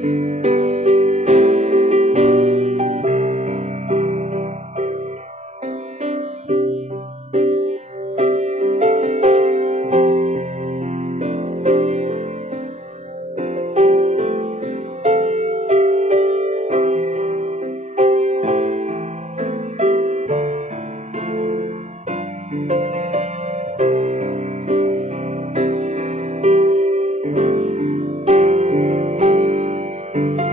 Thank you.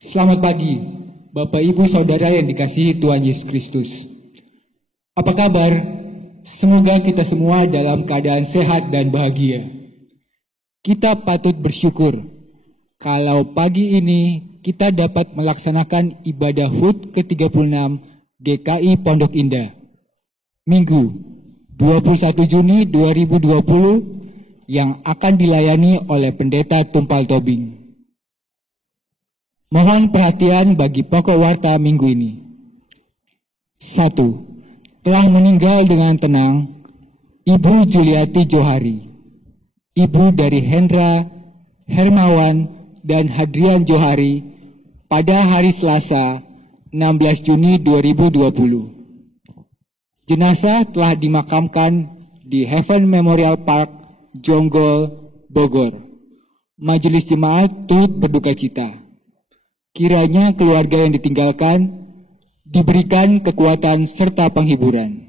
Selamat pagi, Bapak Ibu Saudara yang dikasihi Tuhan Yesus Kristus. Apa kabar? Semoga kita semua dalam keadaan sehat dan bahagia. Kita patut bersyukur kalau pagi ini kita dapat melaksanakan ibadah HUT ke-36 GKI Pondok Indah. Minggu 21 Juni 2020 yang akan dilayani oleh Pendeta Tumpal Tobing. Mohon perhatian bagi pokok warta minggu ini. 1. Telah meninggal dengan tenang Ibu Juliati Johari, ibu dari Hendra, Hermawan, dan Hadrian Johari pada hari Selasa 16 Juni 2020. Jenazah telah dimakamkan di Heaven Memorial Park, Jonggol, Bogor. Majelis jemaat turut berduka cita. Kiranya keluarga yang ditinggalkan diberikan kekuatan serta penghiburan.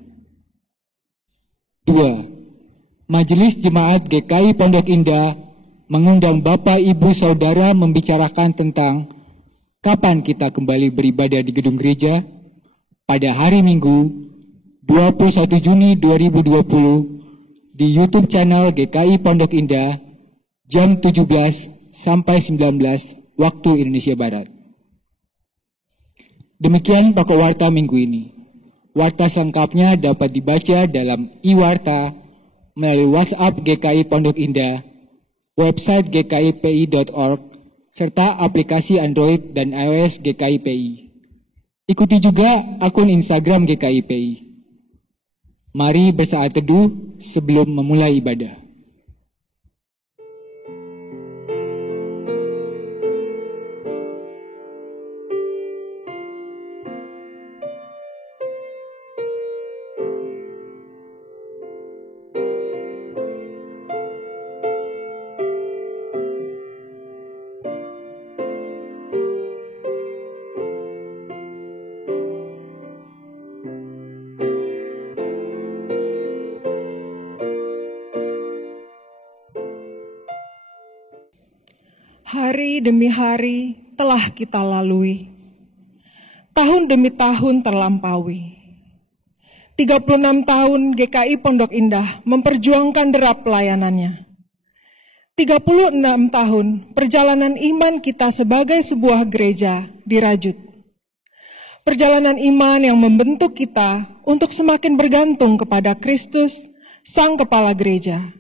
2. Majelis Jemaat GKI Pondok Indah mengundang Bapak Ibu Saudara membicarakan tentang kapan kita kembali beribadah di gedung gereja pada hari Minggu 21 Juni 2020 di YouTube channel GKI Pondok Indah jam 17 sampai 19 waktu Indonesia Barat. Demikian pokok warta minggu ini. Warta selengkapnya dapat dibaca dalam e-warta melalui WhatsApp GKI Pondok Indah, website gkipi.org, serta aplikasi Android dan iOS GKIPI. Ikuti juga akun Instagram GKIPI. Mari bersaat teduh sebelum memulai ibadah. Hari demi hari telah kita lalui. Tahun demi tahun terlampaui. 36 tahun GKI Pondok Indah memperjuangkan derap pelayanannya. 36 tahun perjalanan iman kita sebagai sebuah gereja dirajut. Perjalanan iman yang membentuk kita untuk semakin bergantung kepada Kristus, Sang Kepala Gereja.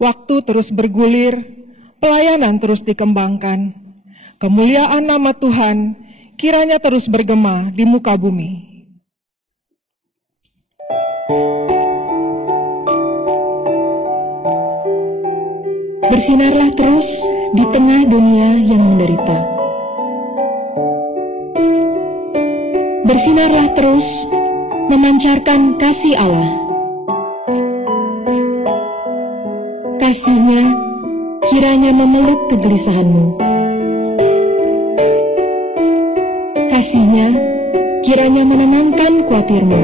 Waktu terus bergulir, pelayanan terus dikembangkan. Kemuliaan nama Tuhan kiranya terus bergema di muka bumi. Bersinarlah terus di tengah dunia yang menderita. Bersinarlah terus memancarkan kasih Allah. Kasih-Nya kiranya memeluk kegelisahanmu. Kasih-Nya kiranya menenangkan khawatirmu.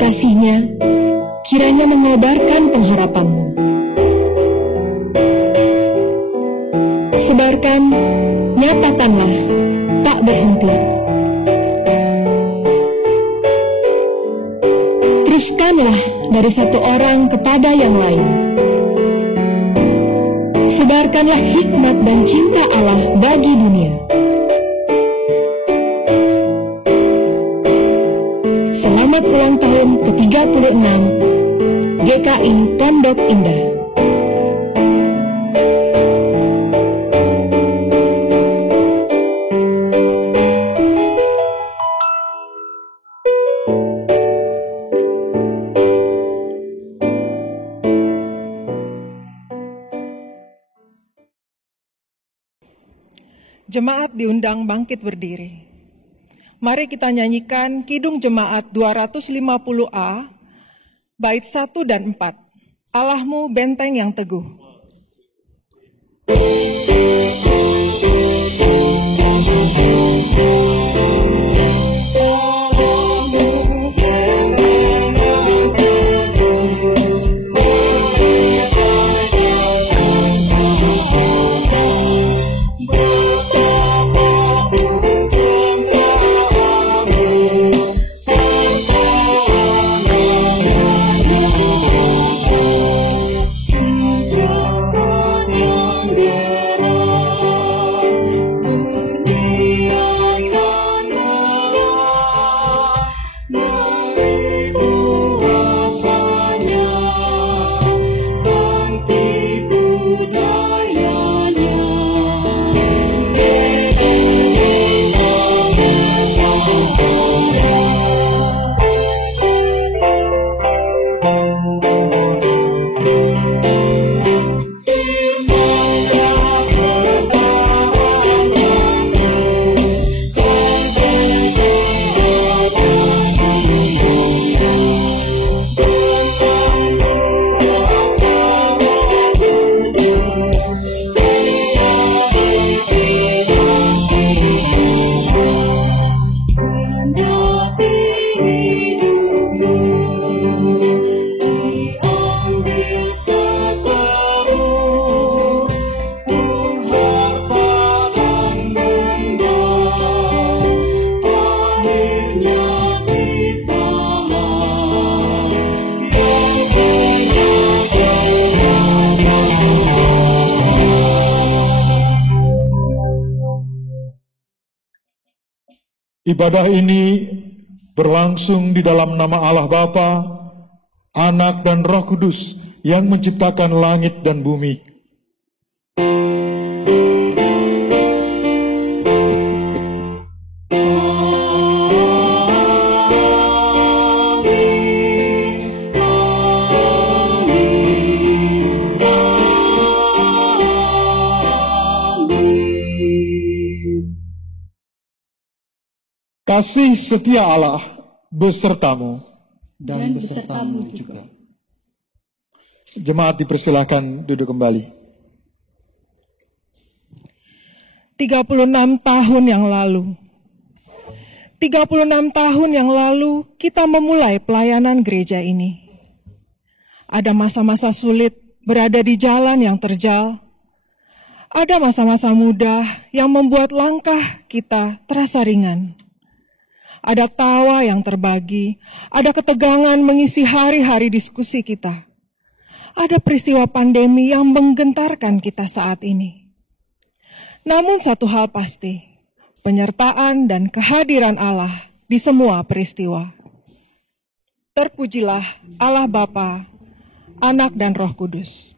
Kasih-Nya kiranya mengobarkan pengharapanmu. Sebarkan, nyatakanlah, tak berhenti. Teruskanlah dari satu orang kepada yang lain. Sebarkanlah hikmat dan cinta Allah bagi dunia. Selamat ulang tahun ke-36 GKI Pondok Indah. Jemaat diundang bangkit berdiri. Mari kita nyanyikan Kidung Jemaat 250A, bait 1 dan 4. Allahmu benteng yang teguh. Ibadah ini berlangsung di dalam nama Allah Bapa, Anak dan Roh Kudus yang menciptakan langit dan bumi. Kasih setia Allah besertamu dan besertamu juga. Jemaat dipersilakan duduk kembali. 36 tahun yang lalu. 36 tahun yang lalu kita memulai pelayanan gereja ini. Ada masa-masa sulit berada di jalan yang terjal. Ada masa-masa mudah yang membuat langkah kita terasa ringan. Ada tawa yang terbagi, ada ketegangan mengisi hari-hari diskusi kita. Ada peristiwa pandemi yang menggentarkan kita saat ini. Namun satu hal pasti, penyertaan dan kehadiran Allah di semua peristiwa. Terpujilah Allah Bapa, Anak dan Roh Kudus.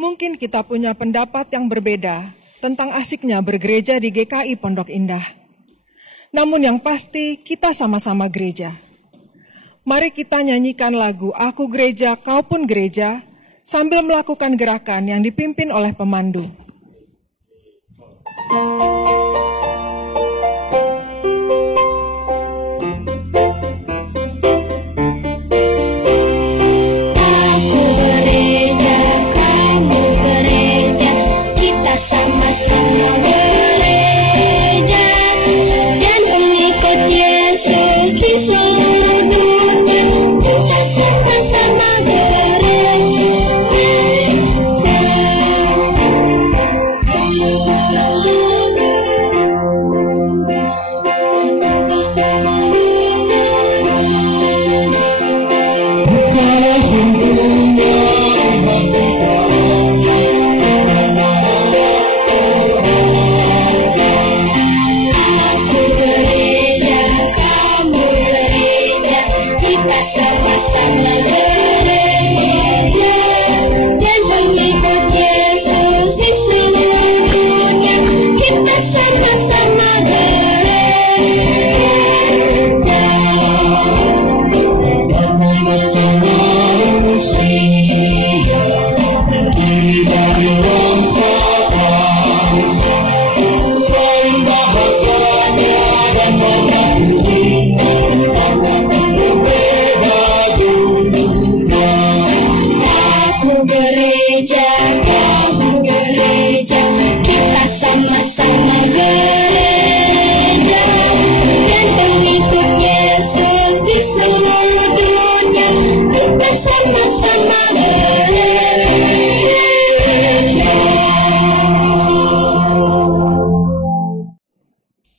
Mungkin kita punya pendapat yang berbeda tentang asiknya bergereja di GKI Pondok Indah. Namun yang pasti kita sama-sama gereja. Mari kita nyanyikan lagu Aku Gereja, Kau Pun Gereja sambil melakukan gerakan yang dipimpin oleh pemandu. Sama-sama gereja dan mengikut Yesus di seluruh dunia. Kita sama-sama gereja.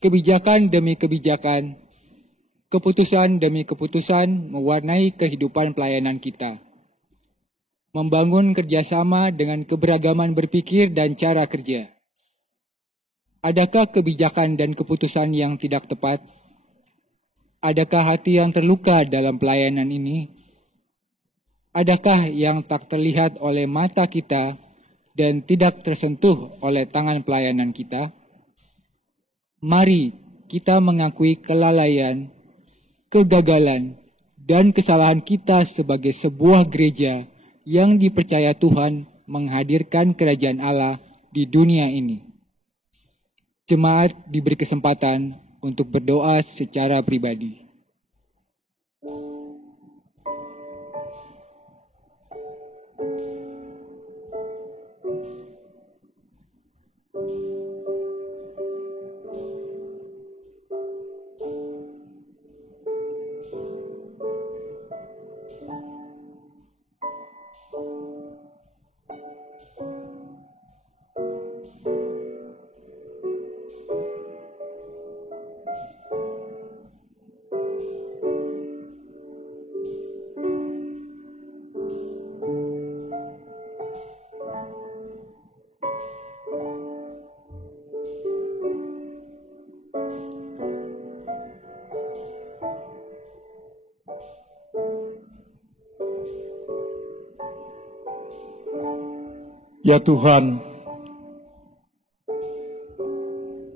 kebijakan demi kebijakan, keputusan demi keputusan mewarnai kehidupan pelayanan kita. Membangun kerjasama dengan keberagaman berpikir dan cara kerja. Adakah kebijakan dan keputusan yang tidak tepat? Adakah hati yang terluka dalam pelayanan ini? Adakah yang tak terlihat oleh mata kita dan tidak tersentuh oleh tangan pelayanan kita? Mari kita mengakui kelalaian, kegagalan, dan kesalahan kita sebagai sebuah gereja yang dipercaya Tuhan menghadirkan kerajaan Allah di dunia ini. Jemaat diberi kesempatan untuk berdoa secara pribadi. Ya Tuhan,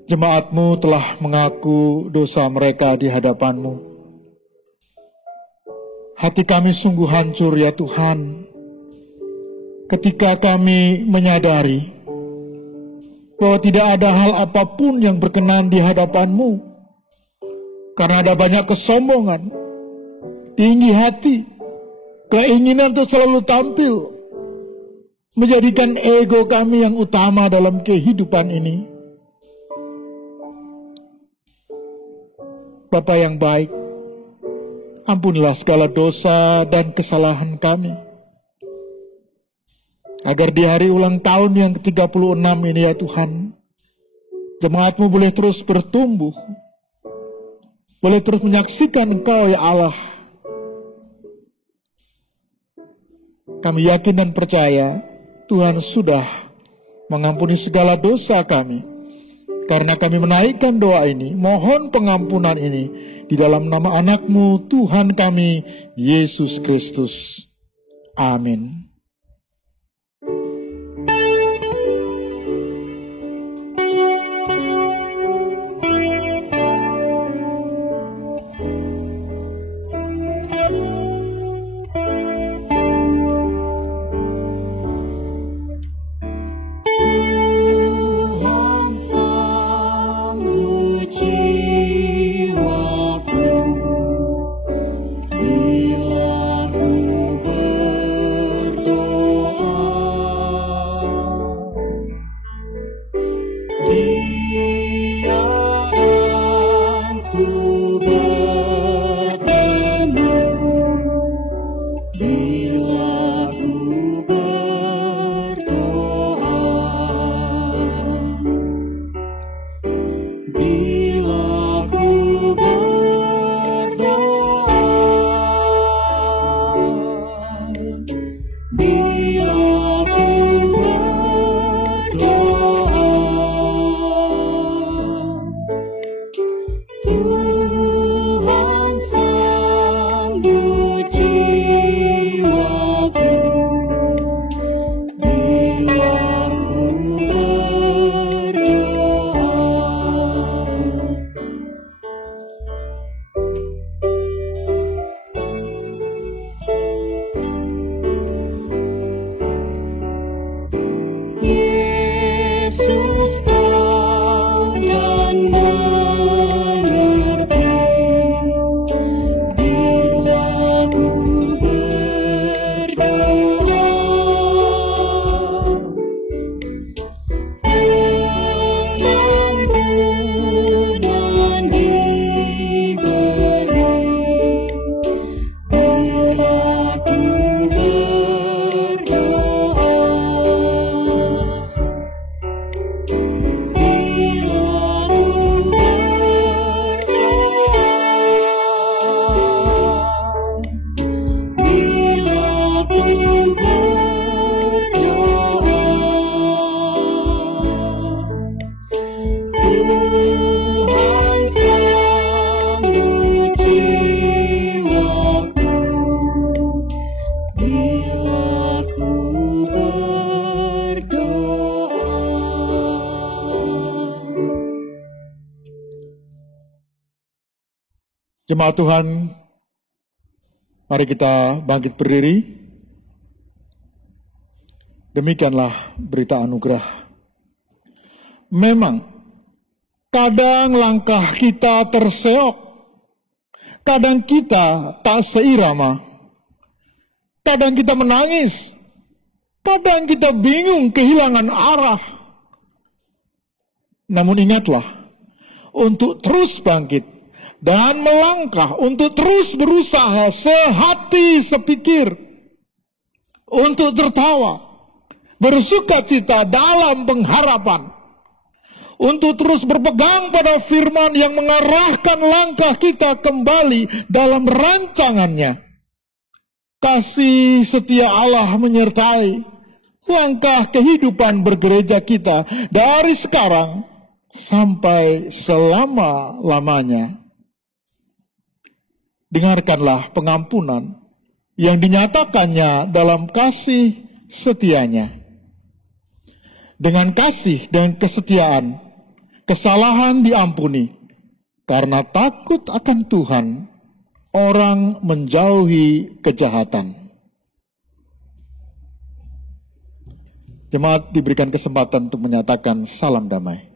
jemaat-Mu telah mengaku dosa mereka di hadapan-Mu. Hati kami sungguh hancur ya Tuhan, ketika kami menyadari bahwa tidak ada hal apapun yang berkenan di hadapan-Mu, karena ada banyak kesombongan, tinggi hati, keinginan untuk selalu tampil, menjadikan ego kami yang utama dalam kehidupan ini. Bapa yang baik, ampunilah segala dosa dan kesalahan kami, agar di hari ulang tahun yang ke-36 ini ya Tuhan, jemaat-Mu boleh terus bertumbuh, boleh terus menyaksikan Engkau ya Allah. Kami yakin dan percaya Tuhan sudah mengampuni segala dosa kami. Karena kami menaikkan doa ini, mohon pengampunan ini di dalam nama anak-Mu Tuhan kami, Yesus Kristus. Amin. Yesus tahu dan mengerti Jemaat Tuhan, mari kita bangkit berdiri. Demikianlah berita anugerah. Memang, kadang langkah kita terseok, kadang kita tak seirama, kadang kita menangis, kadang kita bingung kehilangan arah. Namun ingatlah, untuk terus bangkit dan melangkah, untuk terus berusaha sehati sepikir, untuk tertawa, bersukacita dalam pengharapan, untuk terus berpegang pada firman yang mengarahkan langkah kita kembali dalam rancangannya. Kasih setia Allah menyertai langkah kehidupan bergereja kita dari sekarang sampai selama-lamanya. Dengarkanlah pengampunan yang dinyatakannya dalam kasih setianya. Dengan kasih dan kesetiaan, kesalahan diampuni. Karena takut akan Tuhan, orang menjauhi kejahatan. Jemaat diberikan kesempatan untuk menyatakan salam damai.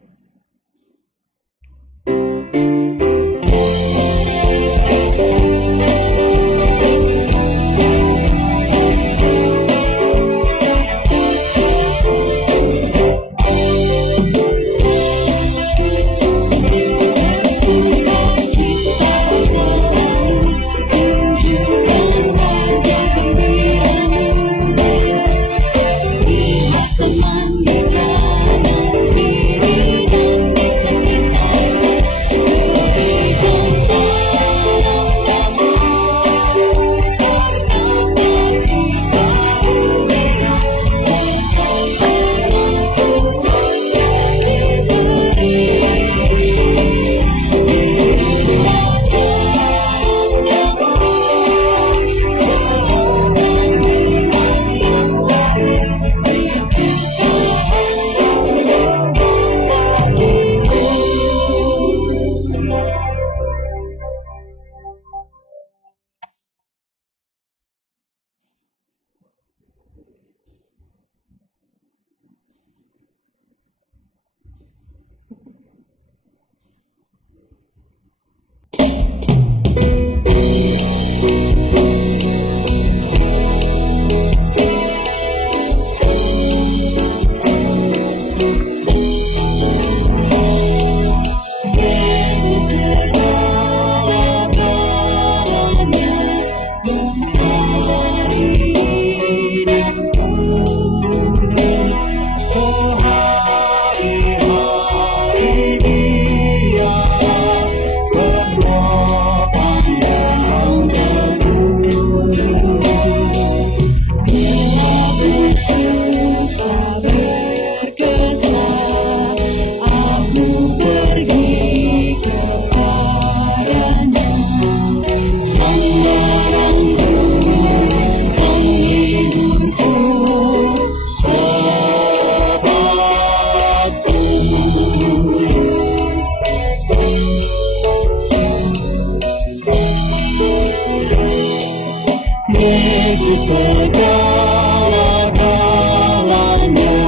Yesus segala-galanya,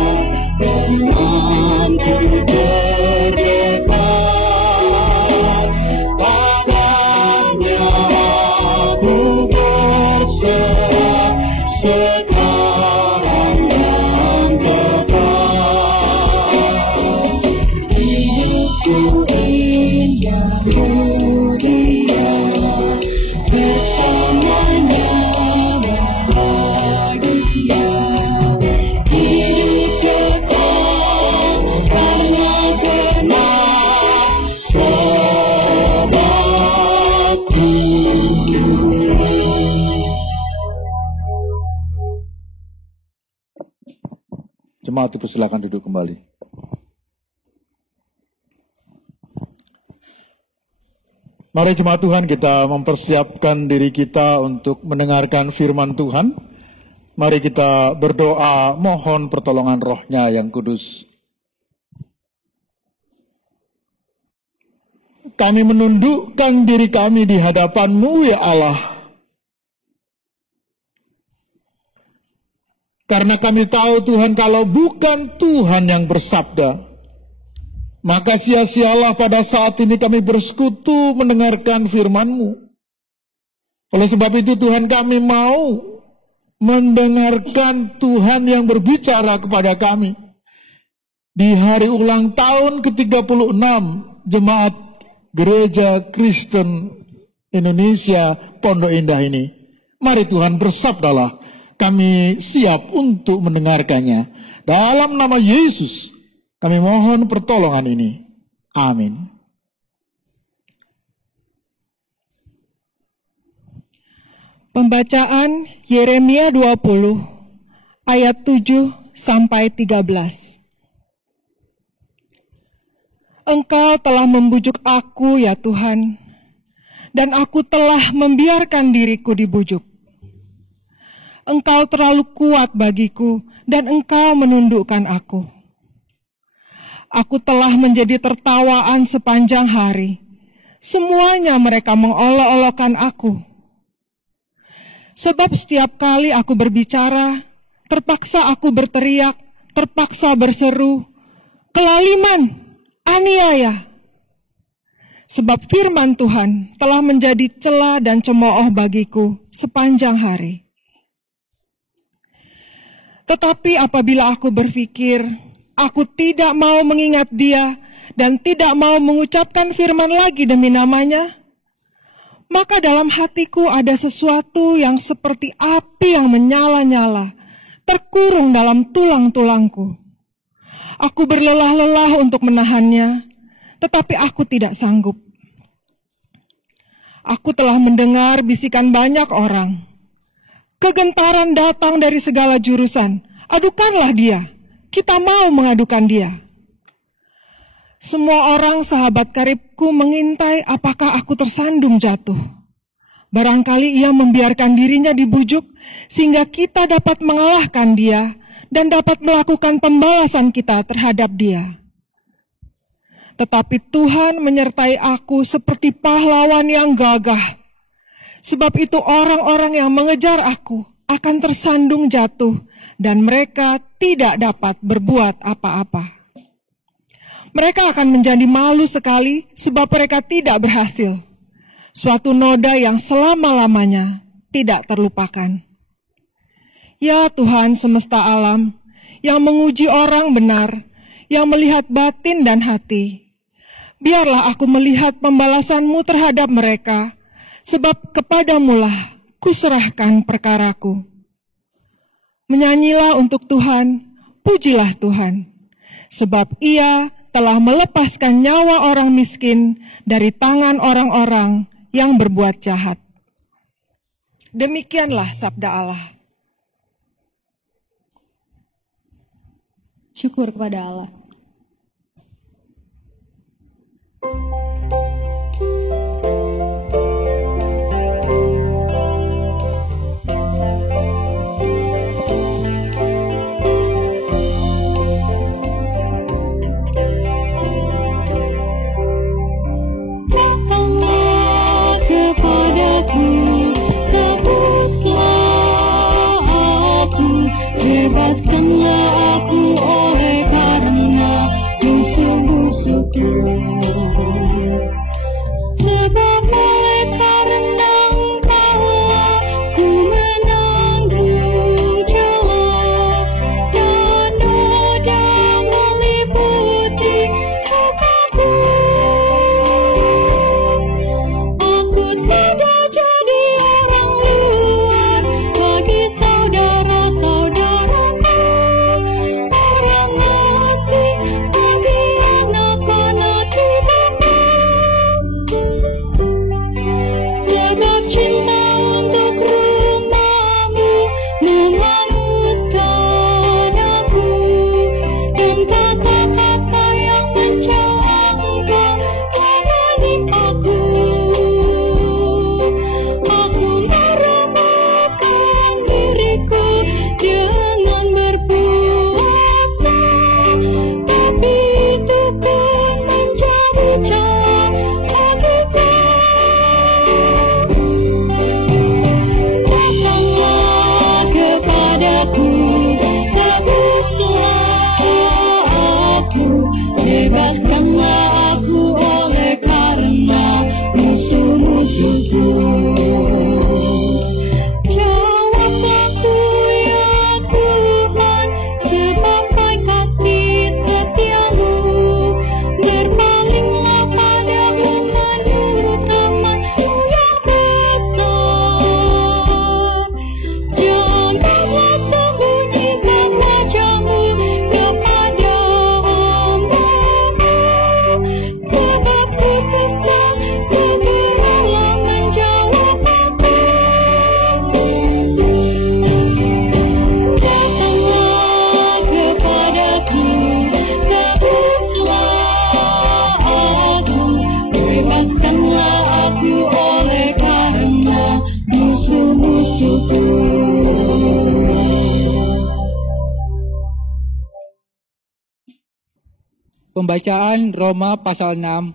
temanku terdekat, padanya aku berserah sekarang dan kekal. Hidupku indah mulia bersamanya. Jemaat dipersilakan duduk kembali. Mari jemaat Tuhan, kita mempersiapkan diri kita untuk mendengarkan firman Tuhan. Mari kita berdoa mohon pertolongan Roh-Nya yang kudus. kami menundukkan diri kami di hadapan-Mu, ya Allah. Karena kami tahu Tuhan, kalau bukan Tuhan yang bersabda, maka sia-sialah pada saat ini kami bersekutu mendengarkan firman-Mu. Oleh sebab itu Tuhan, kami mau mendengarkan Tuhan yang berbicara kepada kami. Di hari ulang tahun ke-36 Jemaat Gereja Kristen Indonesia Pondok Indah ini, mari Tuhan bersabdalah. Kami siap untuk mendengarkannya. Dalam nama Yesus, kami mohon pertolongan ini. Amin. Pembacaan Yeremia 20 ayat 7 sampai 13. Engkau telah membujuk aku, ya Tuhan, dan aku telah membiarkan diriku dibujuk. Engkau terlalu kuat bagiku, dan Engkau menundukkan aku. Aku telah menjadi tertawaan sepanjang hari. Semuanya mereka mengolok-olokkan aku. Sebab setiap kali aku berbicara, terpaksa aku berteriak, terpaksa berseru, kelaliman, aniaya. Sebab firman Tuhan telah menjadi cela dan cemooh bagiku sepanjang hari. Tetapi apabila aku berpikir, aku tidak mau mengingat Dia dan tidak mau mengucapkan firman lagi demi namanya, maka dalam hatiku ada sesuatu yang seperti api yang menyala-nyala, terkurung dalam tulang-tulangku. Aku berlelah-lelah untuk menahannya, tetapi aku tidak sanggup. Aku telah mendengar bisikan banyak orang. Kegentaran datang dari segala jurusan. Adukanlah dia. Kita mau mengadukan dia. Semua orang sahabat karibku mengintai apakah aku tersandung jatuh. Barangkali ia membiarkan dirinya dibujuk sehingga kita dapat mengalahkan dia dan dapat melakukan pembalasan kita terhadap dia. Tetapi Tuhan menyertai aku seperti pahlawan yang gagah. Sebab itu orang-orang yang mengejar aku akan tersandung jatuh dan mereka tidak dapat berbuat apa-apa. Mereka akan menjadi malu sekali sebab mereka tidak berhasil. Suatu noda yang selama-lamanya tidak terlupakan. Ya Tuhan semesta alam, yang menguji orang benar, yang melihat batin dan hati, biarlah aku melihat pembalasan-Mu terhadap mereka, sebab kepadamu-lah kuserahkan perkaraku. Menyanyilah untuk Tuhan, pujilah Tuhan, sebab Ia telah melepaskan nyawa orang miskin dari tangan orang-orang yang berbuat jahat. Demikianlah sabda Allah. Syukur kepada Allah. Datanglah kepadaku, tebuslah aku, bebaskanlah aku oleh karena musuh-musuhku. Sebab oleh karena Engkaulah ku menanggung celah dan noda meliputi mukaku. Aku sudah jadi orang luar bagi saudara-saudaraku, orang asing bagi anak-anak ibuku. Sebab cinta untuk rumah-Mu menghanguskan aku, dan kata-kata yang mencengangkan tangani aku. Aku meremehkan diriku dengan berpuasa, tapi itu pun menjadi celah bebaskanlah aku oleh karena musuh-musuhku. Jawab aku ya Tuhan, sebab Kau kasih setiamu. Berpalinglah padamu menurut rahmat-Mu yang besar. Janganlah sembunyikan wajah-Mu kepada hamba-Mu, sebab ku susah, segeralah menjawab aku. Datanglah kepadaku, tebuslah aku, bebaskanlah aku oleh karena musuh-musuhku. Pembacaan Roma pasal 6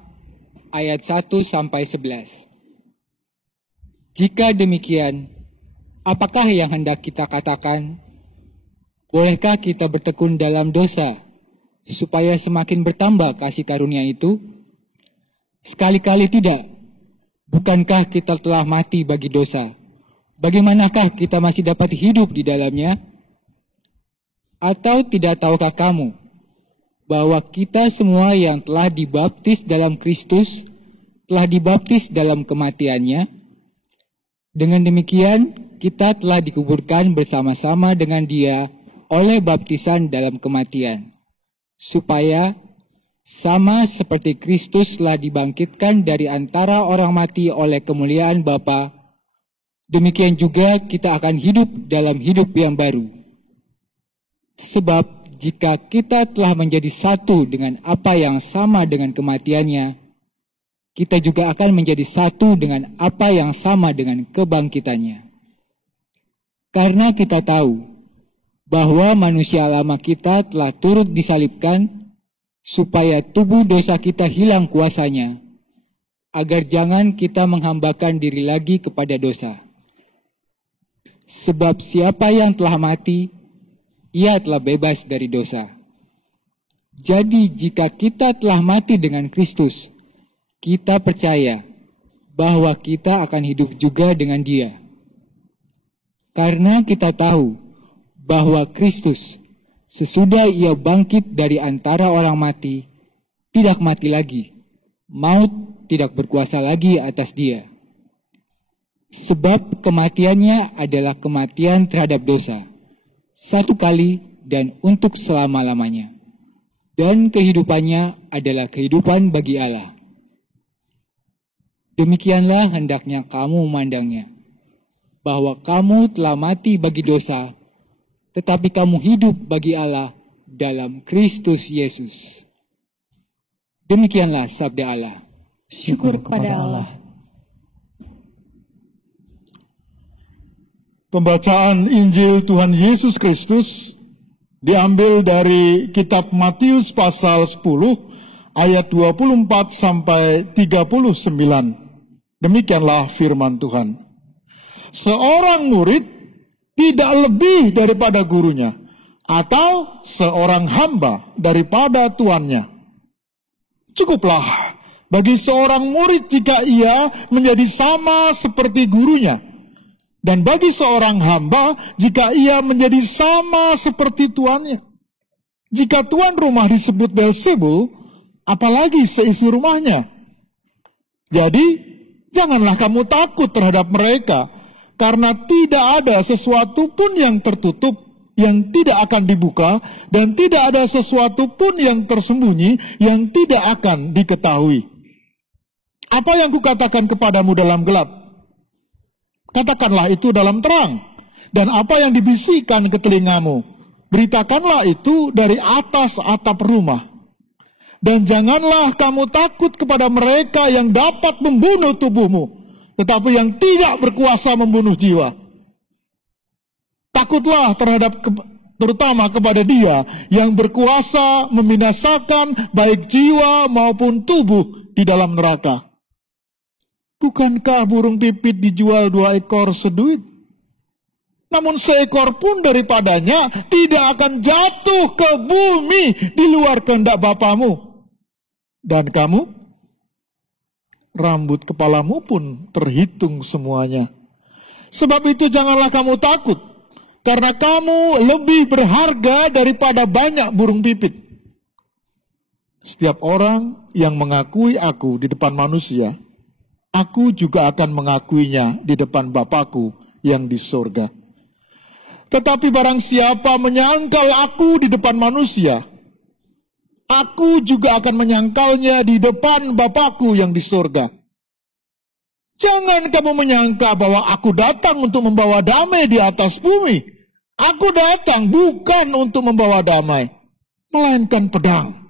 ayat 1 sampai 11. Jika demikian, apakah yang hendak kita katakan? Bolehkah kita bertekun dalam dosa supaya semakin bertambah kasih karunia itu? Sekali-kali tidak. Bukankah kita telah mati bagi dosa? Bagaimanakah kita masih dapat hidup di dalamnya? Atau tidak tahukah kamu bahwa kita semua yang telah dibaptis dalam Kristus telah dibaptis dalam kematiannya? Dengan demikian, kita telah dikuburkan bersama-sama dengan Dia oleh baptisan dalam kematian, supaya sama seperti Kristus telah dibangkitkan dari antara orang mati oleh kemuliaan Bapa, demikian juga kita akan hidup dalam hidup yang baru. Sebab jika kita telah menjadi satu dengan apa yang sama dengan kematiannya, kita juga akan menjadi satu dengan apa yang sama dengan kebangkitannya. Karena kita tahu bahwa manusia lama kita telah turut disalibkan, supaya tubuh dosa kita hilang kuasanya, agar jangan kita menghambakan diri lagi kepada dosa. Sebab siapa yang telah mati, ia telah bebas dari dosa. Jadi jika kita telah mati dengan Kristus, kita percaya bahwa kita akan hidup juga dengan Dia. Karena kita tahu bahwa Kristus, sesudah Ia bangkit dari antara orang mati, tidak mati lagi. Maut tidak berkuasa lagi atas Dia. Sebab kematiannya adalah kematian terhadap dosa, satu kali dan untuk selama-lamanya. Dan kehidupannya adalah kehidupan bagi Allah. Demikianlah hendaknya kamu memandangnya, bahwa kamu telah mati bagi dosa, tetapi kamu hidup bagi Allah dalam Kristus Yesus. Demikianlah sabda Allah. Syukur kepada Allah. Pembacaan Injil Tuhan Yesus Kristus diambil dari kitab Matius pasal 10 ayat 24 sampai 39. Demikianlah firman Tuhan. Seorang murid tidak lebih daripada gurunya, atau seorang hamba daripada tuannya. Cukuplah bagi seorang murid jika ia menjadi sama seperti gurunya, dan bagi seorang hamba jika ia menjadi sama seperti tuannya. Jika tuan rumah disebut Beelzebul, apalagi seisi rumahnya. Jadi, janganlah kamu takut terhadap mereka, karena tidak ada sesuatu pun yang tertutup yang tidak akan dibuka, dan tidak ada sesuatu pun yang tersembunyi yang tidak akan diketahui. Apa yang kukatakan kepadamu dalam gelap, katakanlah itu dalam terang, dan apa yang dibisikkan ke telingamu, beritakanlah itu dari atas atap rumah. Dan janganlah kamu takut kepada mereka yang dapat membunuh tubuhmu, tetapi yang tidak berkuasa membunuh jiwa. Takutlah terutama kepada Dia yang berkuasa membinasakan baik jiwa maupun tubuh di dalam neraka. Bukankah burung pipit dijual 2 ekor seduit? Namun seekor pun daripadanya tidak akan jatuh ke bumi di luar kehendak Bapamu. Dan kamu, rambut kepalamu pun terhitung semuanya. Sebab itu janganlah kamu takut, karena kamu lebih berharga daripada banyak burung pipit. Setiap orang yang mengakui aku di depan manusia, aku juga akan mengakuinya di depan Bapa-Ku yang di surga. Tetapi barang siapa menyangkal aku di depan manusia, aku juga akan menyangkalnya di depan Bapa-Ku yang di surga. Jangan kamu menyangka bahwa aku datang untuk membawa damai di atas bumi. Aku datang bukan untuk membawa damai, melainkan pedang.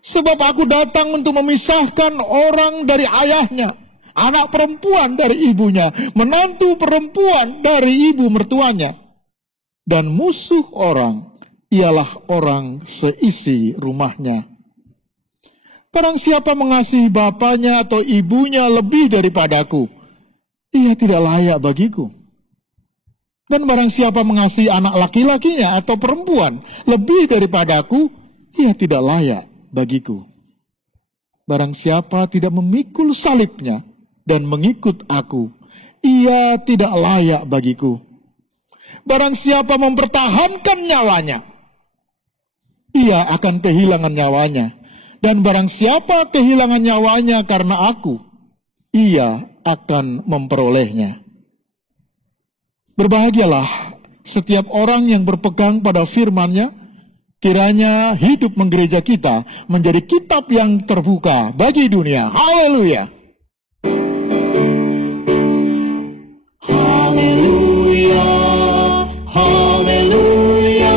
Sebab aku datang untuk memisahkan orang dari ayahnya, anak perempuan dari ibunya, menantu perempuan dari ibu mertuanya. Dan musuh orang ialah orang seisi rumahnya. Barang siapa mengasihi bapanya atau ibunya lebih daripadaku, ia tidak layak bagiku. Dan barang siapa mengasihi anak laki-lakinya atau perempuan lebih daripadaku, ia tidak layak bagiku. Barang siapa tidak memikul salibnya dan mengikut aku, ia tidak layak bagiku. Barang siapa mempertahankan nyawanya, ia akan kehilangan nyawanya. Dan barang siapa kehilangan nyawanya karena aku, ia akan memperolehnya. Berbahagialah setiap orang yang berpegang pada firman-Nya. Kiranya hidup menggereja kita menjadi kitab yang terbuka bagi dunia. Haleluya. Haleluya, haleluya,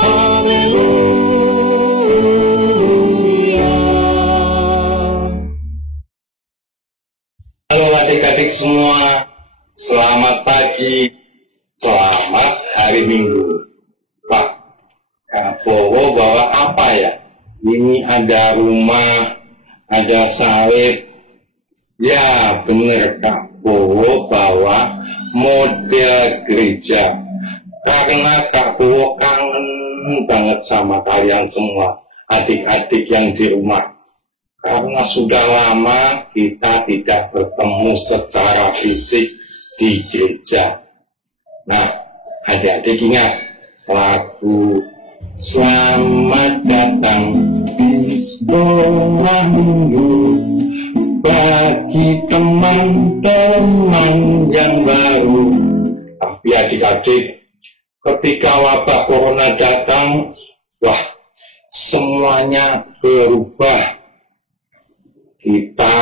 haleluya. Halo adik-adik semua, selamat pagi, selamat hari Minggu. Pak, Kak Bowo bawa apa ya? Ini ada rumah, ada sawit. Ya bener, Kak Bowo bawa model gereja. Karena Kak Bowo kangen banget sama kalian semua, adik-adik yang di rumah. Karena sudah lama kita tidak bertemu secara fisik di gereja. Nah, adik-adik ingat lagu Selamat datang di sekolah minggu bagi teman-teman yang baru. Tapi adik-adik, ketika wabah corona datang, wah, semuanya berubah. Kita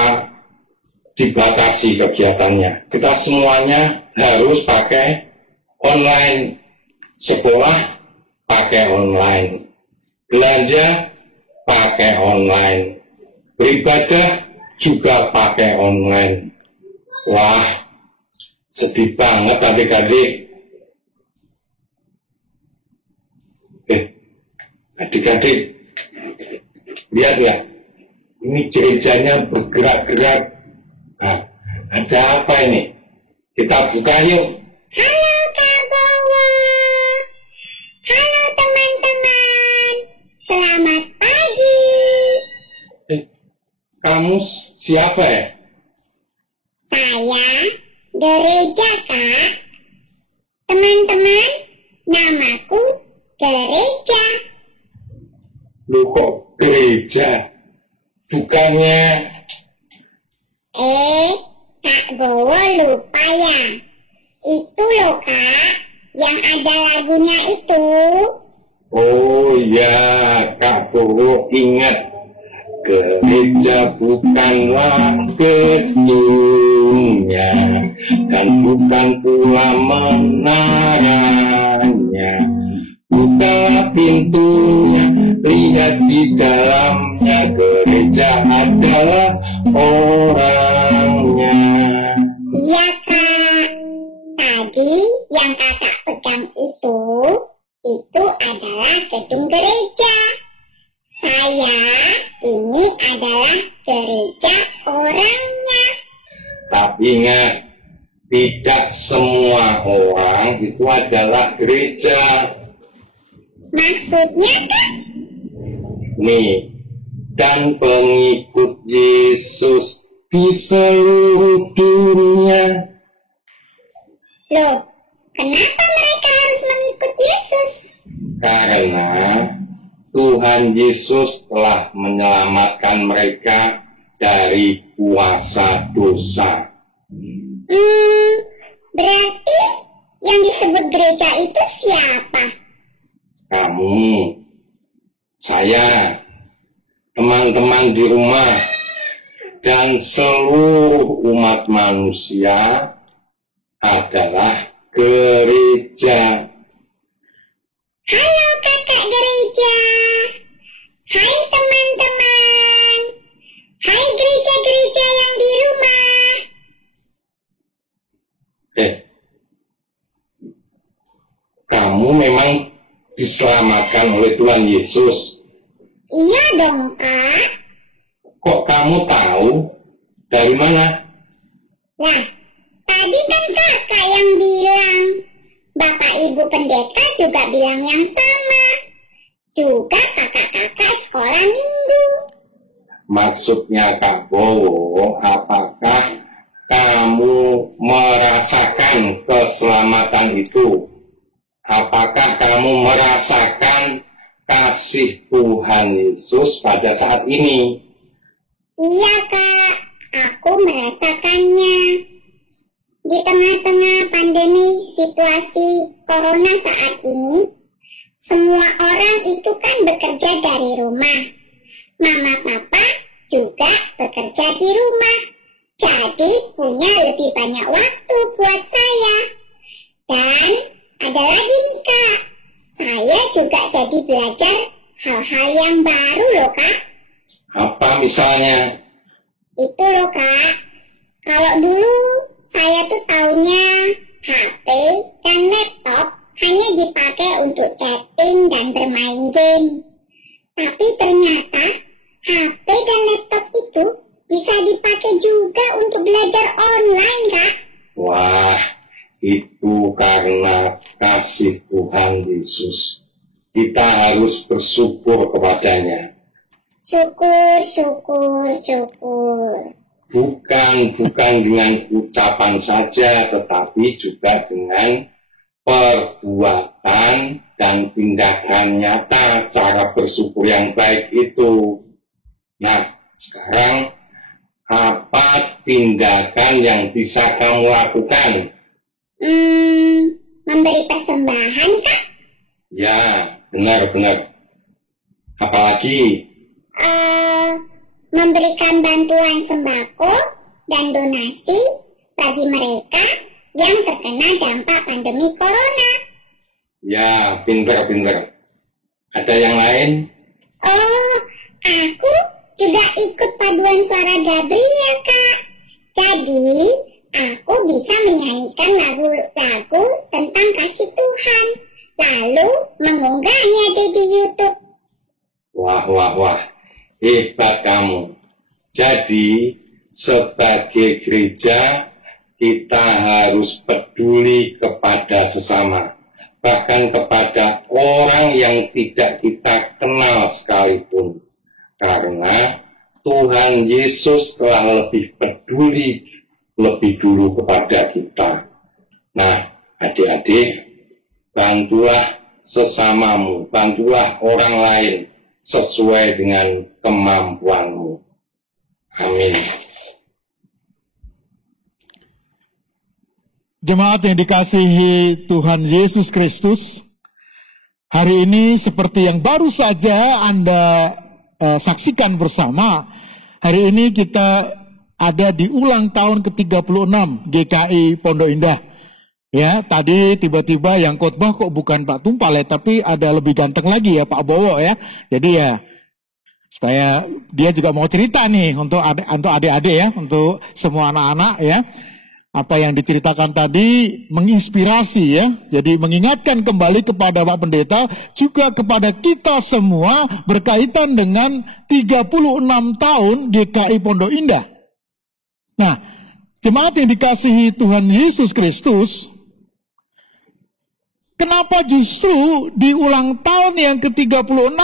dibatasi kegiatannya. Kita semuanya harus pakai online. Sekolah pakai online, belanja pakai online, beribadah juga pakai online. Wah, sedih banget adik-adik. Adik-adik, lihat ya, ini gerejanya bergerak-gerak. Nah, ada apa ini? Kita buka yuk. Halo Kak Bowo. Halo teman-teman. Selamat pagi. Kamu siapa ya? Saya Gereja, Kak. Teman-teman, namaku Gereja. Lu kok gereja? Bukannya... Kak Bowo lupa ya. Itu loh Kak, yang ada lagunya itu. Oh ya, Kak Bowo ingat. Gereja bukanlah gedungnya, dan bukan pula menaranya. Buka pintunya, lihat di dalamnya. Gereja adalah orangnya. Iya Kak, tadi yang kakak pegang itu adalah gedung gereja. Saya ini adalah gereja orangnya. Tapi ingat, tidak semua orang itu adalah gereja. Maksudnya Kak? Nih, dan pengikut Yesus di seluruh dunia. Loh, kenapa mereka harus mengikut Yesus? Karena Tuhan Yesus telah menyelamatkan mereka dari kuasa dosa. Berarti yang disebut gereja itu siapa? Kamu, saya, teman-teman di rumah, dan seluruh umat manusia adalah gereja. Halo kakak gereja. Hai teman-teman. Hai gereja-gereja yang di rumah. Kamu memang diselamatkan oleh Tuhan Yesus. Iya dong, Kak. Kok kamu tahu? Dari mana? Nah, tadi kan kakak yang bilang. Bapak Ibu Pendeta juga bilang yang sama. Juga kakak-kakak sekolah minggu. Maksudnya Kak Bowo, apakah kamu merasakan keselamatan itu? Apakah kamu merasakan kasih Tuhan Yesus pada saat ini? Iya Kak, aku merasakannya. Di tengah-tengah pandemi situasi corona saat ini, semua orang itu kan bekerja dari rumah. Mama papa juga bekerja di rumah. Jadi punya lebih banyak waktu buat saya. Dan ada lagi nih Kak, saya juga jadi belajar hal-hal yang baru loh Kak. Apa misalnya? Itu loh Kak, kalau dulu saya tuh taunya HP dan laptop hanya dipakai untuk chatting dan bermain game. Tapi ternyata HP dan laptop itu bisa dipakai juga untuk belajar online Kak. Wah, itu karena kasih Tuhan Yesus. Kita harus bersyukur kepadanya. Syukur, syukur, syukur. Bukan dengan ucapan saja, tetapi juga dengan perbuatan dan tindakan nyata cara bersyukur yang baik itu. Nah, sekarang apa tindakan yang bisa kamu lakukan? Memberi persembahan Kak? Ya, benar-benar. Apalagi? Memberikan bantuan sembako dan donasi bagi mereka yang terkena dampak pandemi corona. Ya, pintar-pintar. Ada yang lain? Oh, aku juga ikut paduan suara Gabriel, Kak. Jadi, aku bisa menyanyikan lagu-lagu tentang kasih Tuhan, lalu mengunggahnya di YouTube. Wah. Hebat kamu. Jadi, sebagai gereja, kita harus peduli kepada sesama. Bahkan kepada orang yang tidak kita kenal sekalipun. Karena Tuhan Yesus telah lebih peduli lebih dulu kepada kita. Nah, adik-adik, bantulah sesamamu, bantulah orang lain sesuai dengan kemampuanmu. Amin. Jemaat yang dikasihi Tuhan Yesus Kristus, hari ini seperti yang baru saja Anda saksikan bersama, hari ini kita ada di ulang tahun ke-36 GKI Pondok Indah. Ya, tadi tiba-tiba yang khotbah kok bukan Pak Tumpal ya, tapi ada lebih ganteng lagi ya Pak Bowo ya. Jadi ya, supaya dia juga mau cerita nih untuk adik-adik ya, untuk semua anak-anak ya. Apa yang diceritakan tadi menginspirasi ya. Jadi mengingatkan kembali kepada Pak Pendeta, juga kepada kita semua berkaitan dengan 36 tahun GKI Pondok Indah. Nah, jemaat yang dikasihi Tuhan Yesus Kristus, kenapa justru di ulang tahun yang ke-36?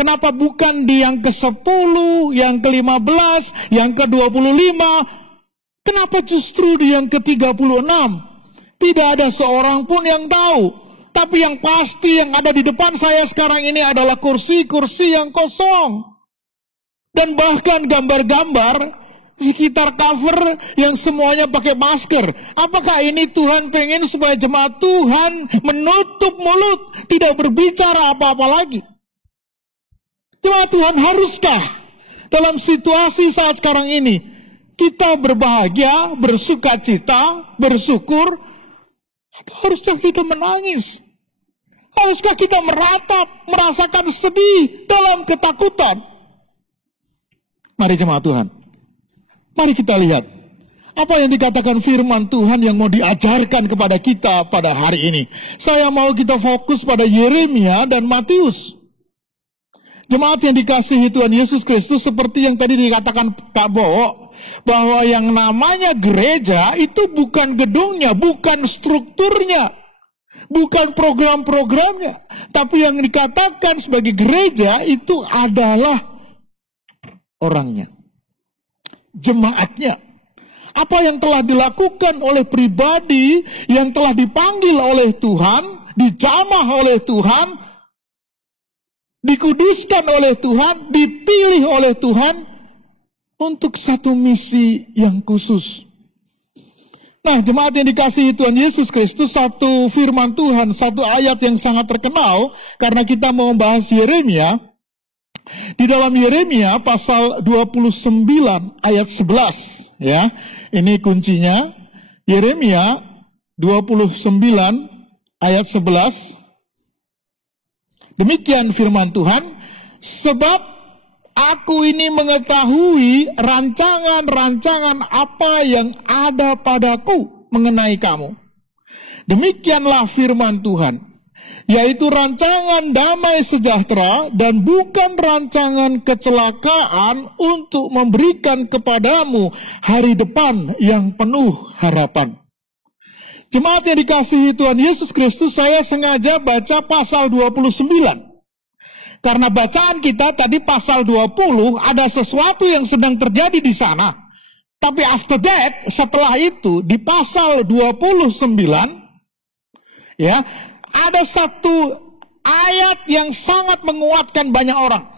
Kenapa bukan di yang ke-10, yang ke-15, yang ke-25? Kenapa justru di yang ke-36? Tidak ada seorang pun yang tahu. Tapi yang pasti yang ada di depan saya sekarang ini adalah kursi-kursi yang kosong. Dan bahkan gambar-gambar sekitar cover yang semuanya pakai masker. Apakah ini Tuhan pengen supaya jemaat Tuhan menutup mulut, tidak berbicara apa-apa lagi? Jemaat Tuhan, haruskah dalam situasi saat sekarang ini kita berbahagia, bersukacita, bersyukur, atau haruskah kita menangis? Haruskah kita meratap, merasakan sedih dalam ketakutan? Mari jemaat Tuhan, mari kita lihat apa yang dikatakan firman Tuhan yang mau diajarkan kepada kita pada hari ini. Saya mau kita fokus pada Yeremia dan Matius. Jemaat yang dikasihi Tuhan Yesus Kristus, seperti yang tadi dikatakan Pak Bo, bahwa yang namanya gereja itu bukan gedungnya, bukan strukturnya, bukan program-programnya, tapi yang dikatakan sebagai gereja itu adalah orangnya, jemaatnya. Apa yang telah dilakukan oleh pribadi yang telah dipanggil oleh Tuhan, dijamah oleh Tuhan, dikuduskan oleh Tuhan, dipilih oleh Tuhan untuk satu misi yang khusus. Nah, jemaat yang dikasihi Tuhan Yesus Kristus, satu firman Tuhan, satu ayat yang sangat terkenal, karena kita mau membahas Yeremia. Di dalam Yeremia pasal 29 ayat 11, ya. Ini kuncinya. Yeremia 29 ayat 11. Demikian firman Tuhan, sebab aku ini mengetahui rancangan-rancangan apa yang ada padaku mengenai kamu. Demikianlah firman Tuhan, yaitu rancangan damai sejahtera dan bukan rancangan kecelakaan, untuk memberikan kepadamu hari depan yang penuh harapan. Jemaat yang dikasihi Tuhan Yesus Kristus, saya sengaja baca pasal 29. Karena bacaan kita tadi pasal 20, ada sesuatu yang sedang terjadi di sana. Tapi after that, setelah itu, di pasal 29, ya, ada satu ayat yang sangat menguatkan banyak orang.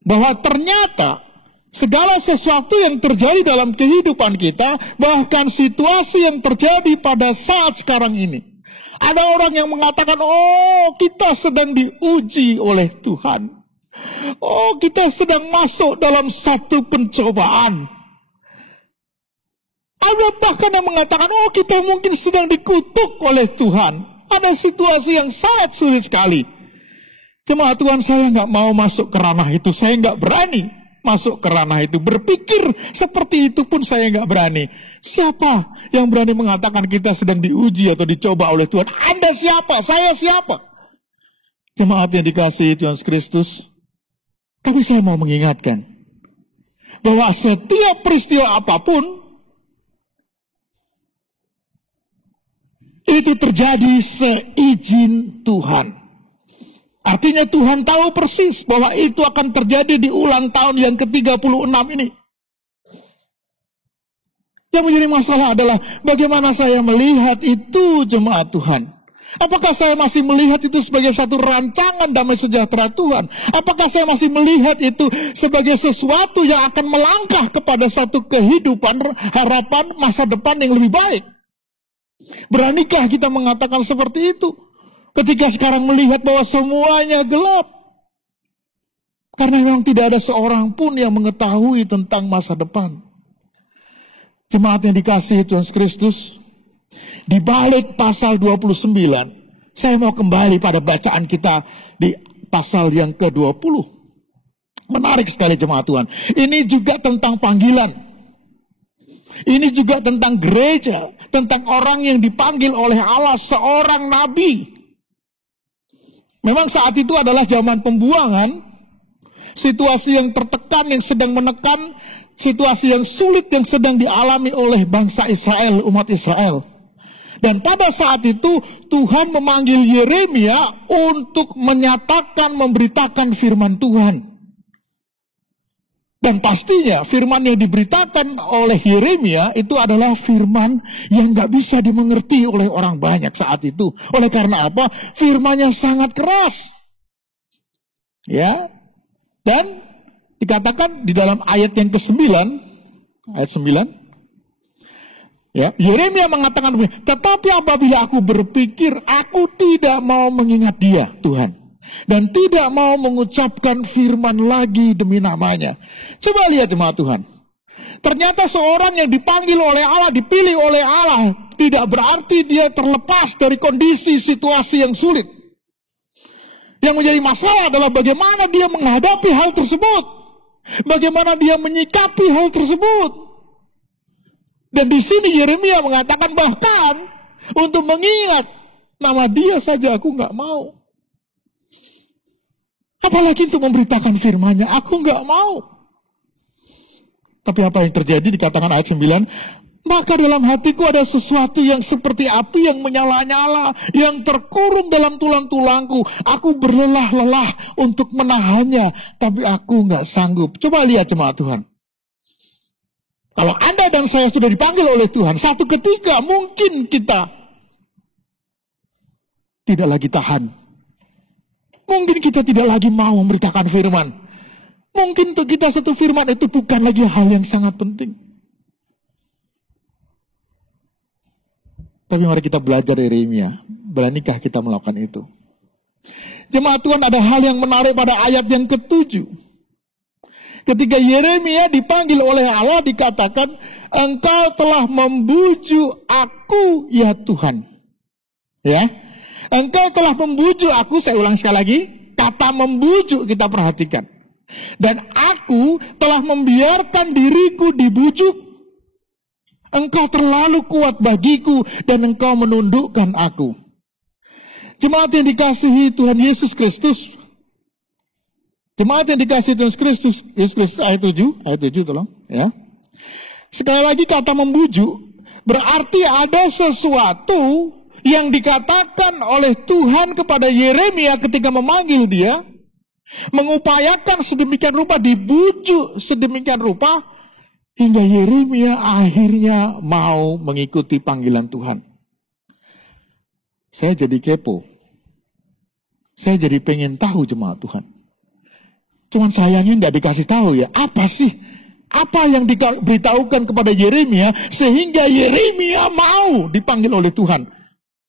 Bahwa ternyata segala sesuatu yang terjadi dalam kehidupan kita, bahkan situasi yang terjadi pada saat sekarang ini, ada orang yang mengatakan, oh, kita sedang diuji oleh Tuhan. Oh, kita sedang masuk dalam satu pencobaan. Ada bahkan yang mengatakan, oh, kita mungkin sedang dikutuk oleh Tuhan. Ada situasi yang sangat sulit sekali. Jemaat Tuhan, saya nggak mau masuk ke ranah itu. Saya nggak berani masuk ke ranah itu. Berpikir seperti itu pun saya nggak berani. Siapa yang berani mengatakan kita sedang diuji atau dicoba oleh Tuhan? Anda siapa? Saya siapa? Jemaat yang dikasihi Tuhan Kristus. Tapi saya mau mengingatkan bahwa setiap peristiwa apapun itu terjadi seizin Tuhan. Artinya Tuhan tahu persis bahwa itu akan terjadi di ulang tahun yang ke-36 ini. Yang menjadi masalah adalah bagaimana saya melihat itu, jemaat Tuhan. Apakah saya masih melihat itu sebagai satu rancangan damai sejahtera Tuhan? Apakah saya masih melihat itu sebagai sesuatu yang akan melangkah kepada satu kehidupan, harapan, masa depan yang lebih baik? Beranikah kita mengatakan seperti itu? Ketika sekarang melihat bahwa semuanya gelap. Karena memang tidak ada seorang pun yang mengetahui tentang masa depan. Jemaat yang dikasihi Tuhan Kristus, di balik pasal 29, saya mau kembali pada bacaan kita di pasal yang ke-20. Menarik sekali jemaat Tuhan. Ini juga tentang panggilan. Ini juga tentang gereja, tentang orang yang dipanggil oleh Allah, seorang nabi. Memang saat itu adalah zaman pembuangan, situasi yang tertekan, yang sedang menekan, situasi yang sulit yang sedang dialami oleh bangsa Israel, umat Israel. Dan pada saat itu Tuhan memanggil Yeremia untuk menyatakan, memberitakan firman Tuhan. Dan pastinya firman yang diberitakan oleh Yeremia itu adalah firman yang gak bisa dimengerti oleh orang banyak saat itu. Oleh karena apa? Firmannya sangat keras. Ya. Dan dikatakan di dalam ayat yang ke-9, ayat 9. Ya, Yeremia mengatakan, tetapi apabila aku berpikir, aku tidak mau mengingat dia, Tuhan. Dan tidak mau mengucapkan firman lagi demi namanya. Coba lihat jemaat Tuhan. Ternyata seorang yang dipanggil oleh Allah, dipilih oleh Allah, tidak berarti dia terlepas dari kondisi situasi yang sulit. Yang menjadi masalah adalah bagaimana dia menghadapi hal tersebut. Bagaimana dia menyikapi hal tersebut. Dan di sini Yeremia mengatakan bahkan untuk mengingat nama dia saja aku nggak mau. Apalagi untuk memberitakan firman-Nya, aku nggak mau. Tapi apa yang terjadi dikatakan ayat 9, maka dalam hatiku ada sesuatu yang seperti api yang menyala-nyala, yang terkurung dalam tulang-tulangku. Aku berlelah-lelah untuk menahannya, tapi aku nggak sanggup. Coba lihat jemaat Tuhan. Kalau Anda dan saya sudah dipanggil oleh Tuhan, satu ketika mungkin kita tidak lagi tahan. Mungkin kita tidak lagi mau memberitakan firman. Mungkin untuk kita satu firman itu bukan lagi hal yang sangat penting. Tapi mari kita belajar dari Yeremia. Beranikah kita melakukan itu? Jemaat Tuhan, ada hal yang menarik pada ayat yang ke-7. Ketika Yeremia dipanggil oleh Allah dikatakan, engkau telah membujuk aku ya Tuhan. Ya, engkau telah membujuk aku, saya ulang sekali lagi, kata membujuk kita perhatikan. Dan aku telah membiarkan diriku dibujuk. Engkau terlalu kuat bagiku dan engkau menundukkan aku. Jemaat yang dikasihi Tuhan Yesus Kristus. Jemaat yang dikasihi Yesus Kristus, ayat 7 tolong, ya. Sekali lagi kata membujuk, berarti ada sesuatu yang dikatakan oleh Tuhan kepada Yeremia ketika memanggil dia, mengupayakan sedemikian rupa, dibujuk sedemikian rupa, hingga Yeremia akhirnya mau mengikuti panggilan Tuhan. Saya jadi kepo. Saya jadi pengen tahu jemaat Tuhan. Cuman sayangnya tidak dikasih tahu ya. Apa sih? Apa yang diberitahukan kepada Yeremia sehingga Yeremia mau dipanggil oleh Tuhan?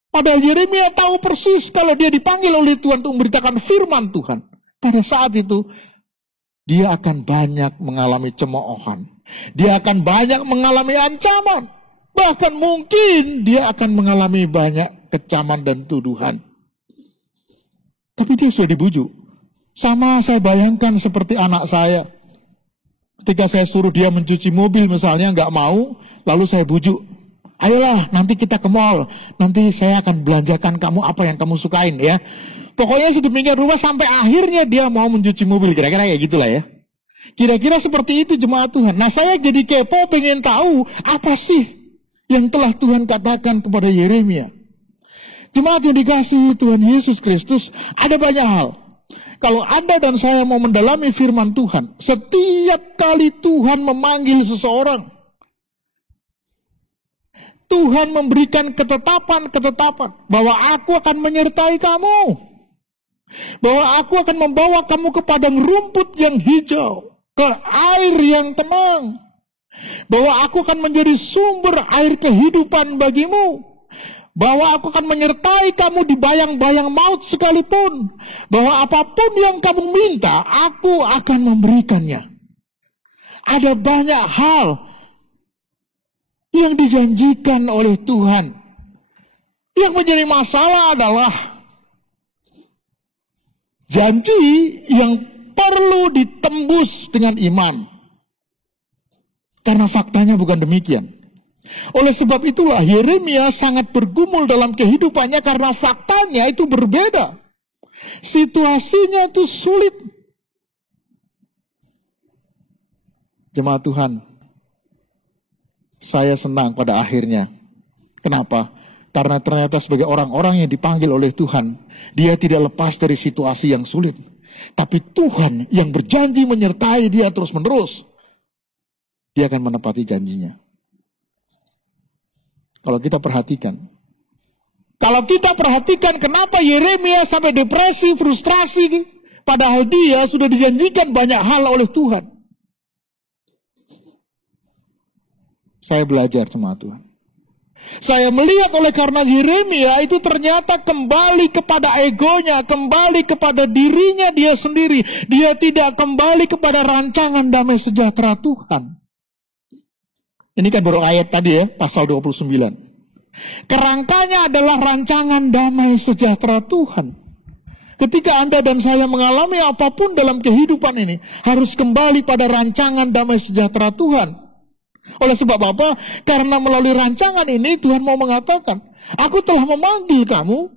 Padahal Yeremia tahu persis kalau dia dipanggil oleh Tuhan untuk memberitakan firman Tuhan. Pada saat itu dia akan banyak mengalami cemoohan. Dia akan banyak mengalami ancaman. Bahkan mungkin dia akan mengalami banyak kecaman dan tuduhan. Tapi dia sudah dibujuk. Sama saya bayangkan seperti anak saya. Ketika saya suruh dia mencuci mobil misalnya nggak mau, lalu saya bujuk. Ayolah nanti kita ke mall, nanti saya akan belanjakan kamu apa yang kamu sukain ya. Pokoknya sedemikian rupa sampai akhirnya dia mau mencuci mobil, kira-kira kayak gitulah ya. Kira-kira seperti itu jemaat Tuhan. Nah saya jadi kepo pengen tahu apa sih yang telah Tuhan katakan kepada Yeremia. Jemaat yang dikasihi Tuhan Yesus Kristus, ada banyak hal. Kalau Anda dan saya mau mendalami firman Tuhan, setiap kali Tuhan memanggil seseorang, Tuhan memberikan ketetapan bahwa aku akan menyertai kamu, bahwa aku akan membawa kamu ke padang rumput yang hijau, ke air yang tenang, bahwa aku akan menjadi sumber air kehidupan bagimu, bahwa aku akan menyertai kamu di bayang-bayang maut sekalipun, bahwa apapun yang kamu minta, aku akan memberikannya. Ada banyak hal yang dijanjikan oleh Tuhan. Yang menjadi masalah adalah janji yang perlu ditembus dengan iman. Karena faktanya bukan demikian. Oleh sebab itulah Yeremia sangat bergumul dalam kehidupannya karena faktanya itu berbeda. Situasinya itu sulit. Jemaat Tuhan, saya senang pada akhirnya. Kenapa? Karena ternyata sebagai orang-orang yang dipanggil oleh Tuhan, dia tidak lepas dari situasi yang sulit. Tapi Tuhan yang berjanji menyertai dia terus-menerus, dia akan menepati janjinya. Kalau kita perhatikan kenapa Yeremia sampai depresi, frustrasi, padahal dia sudah dijanjikan banyak hal oleh Tuhan. Saya belajar sama Tuhan. Saya melihat oleh karena Yeremia itu ternyata kembali kepada egonya, kembali kepada dirinya dia sendiri. Dia tidak kembali kepada rancangan damai sejahtera Tuhan. Ini kan baru ayat tadi ya, pasal 29. Kerangkanya adalah rancangan damai sejahtera Tuhan. Ketika Anda dan saya mengalami apapun dalam kehidupan ini, harus kembali pada rancangan damai sejahtera Tuhan. Oleh sebab apa? Karena melalui rancangan ini Tuhan mau mengatakan, aku telah memanggil kamu,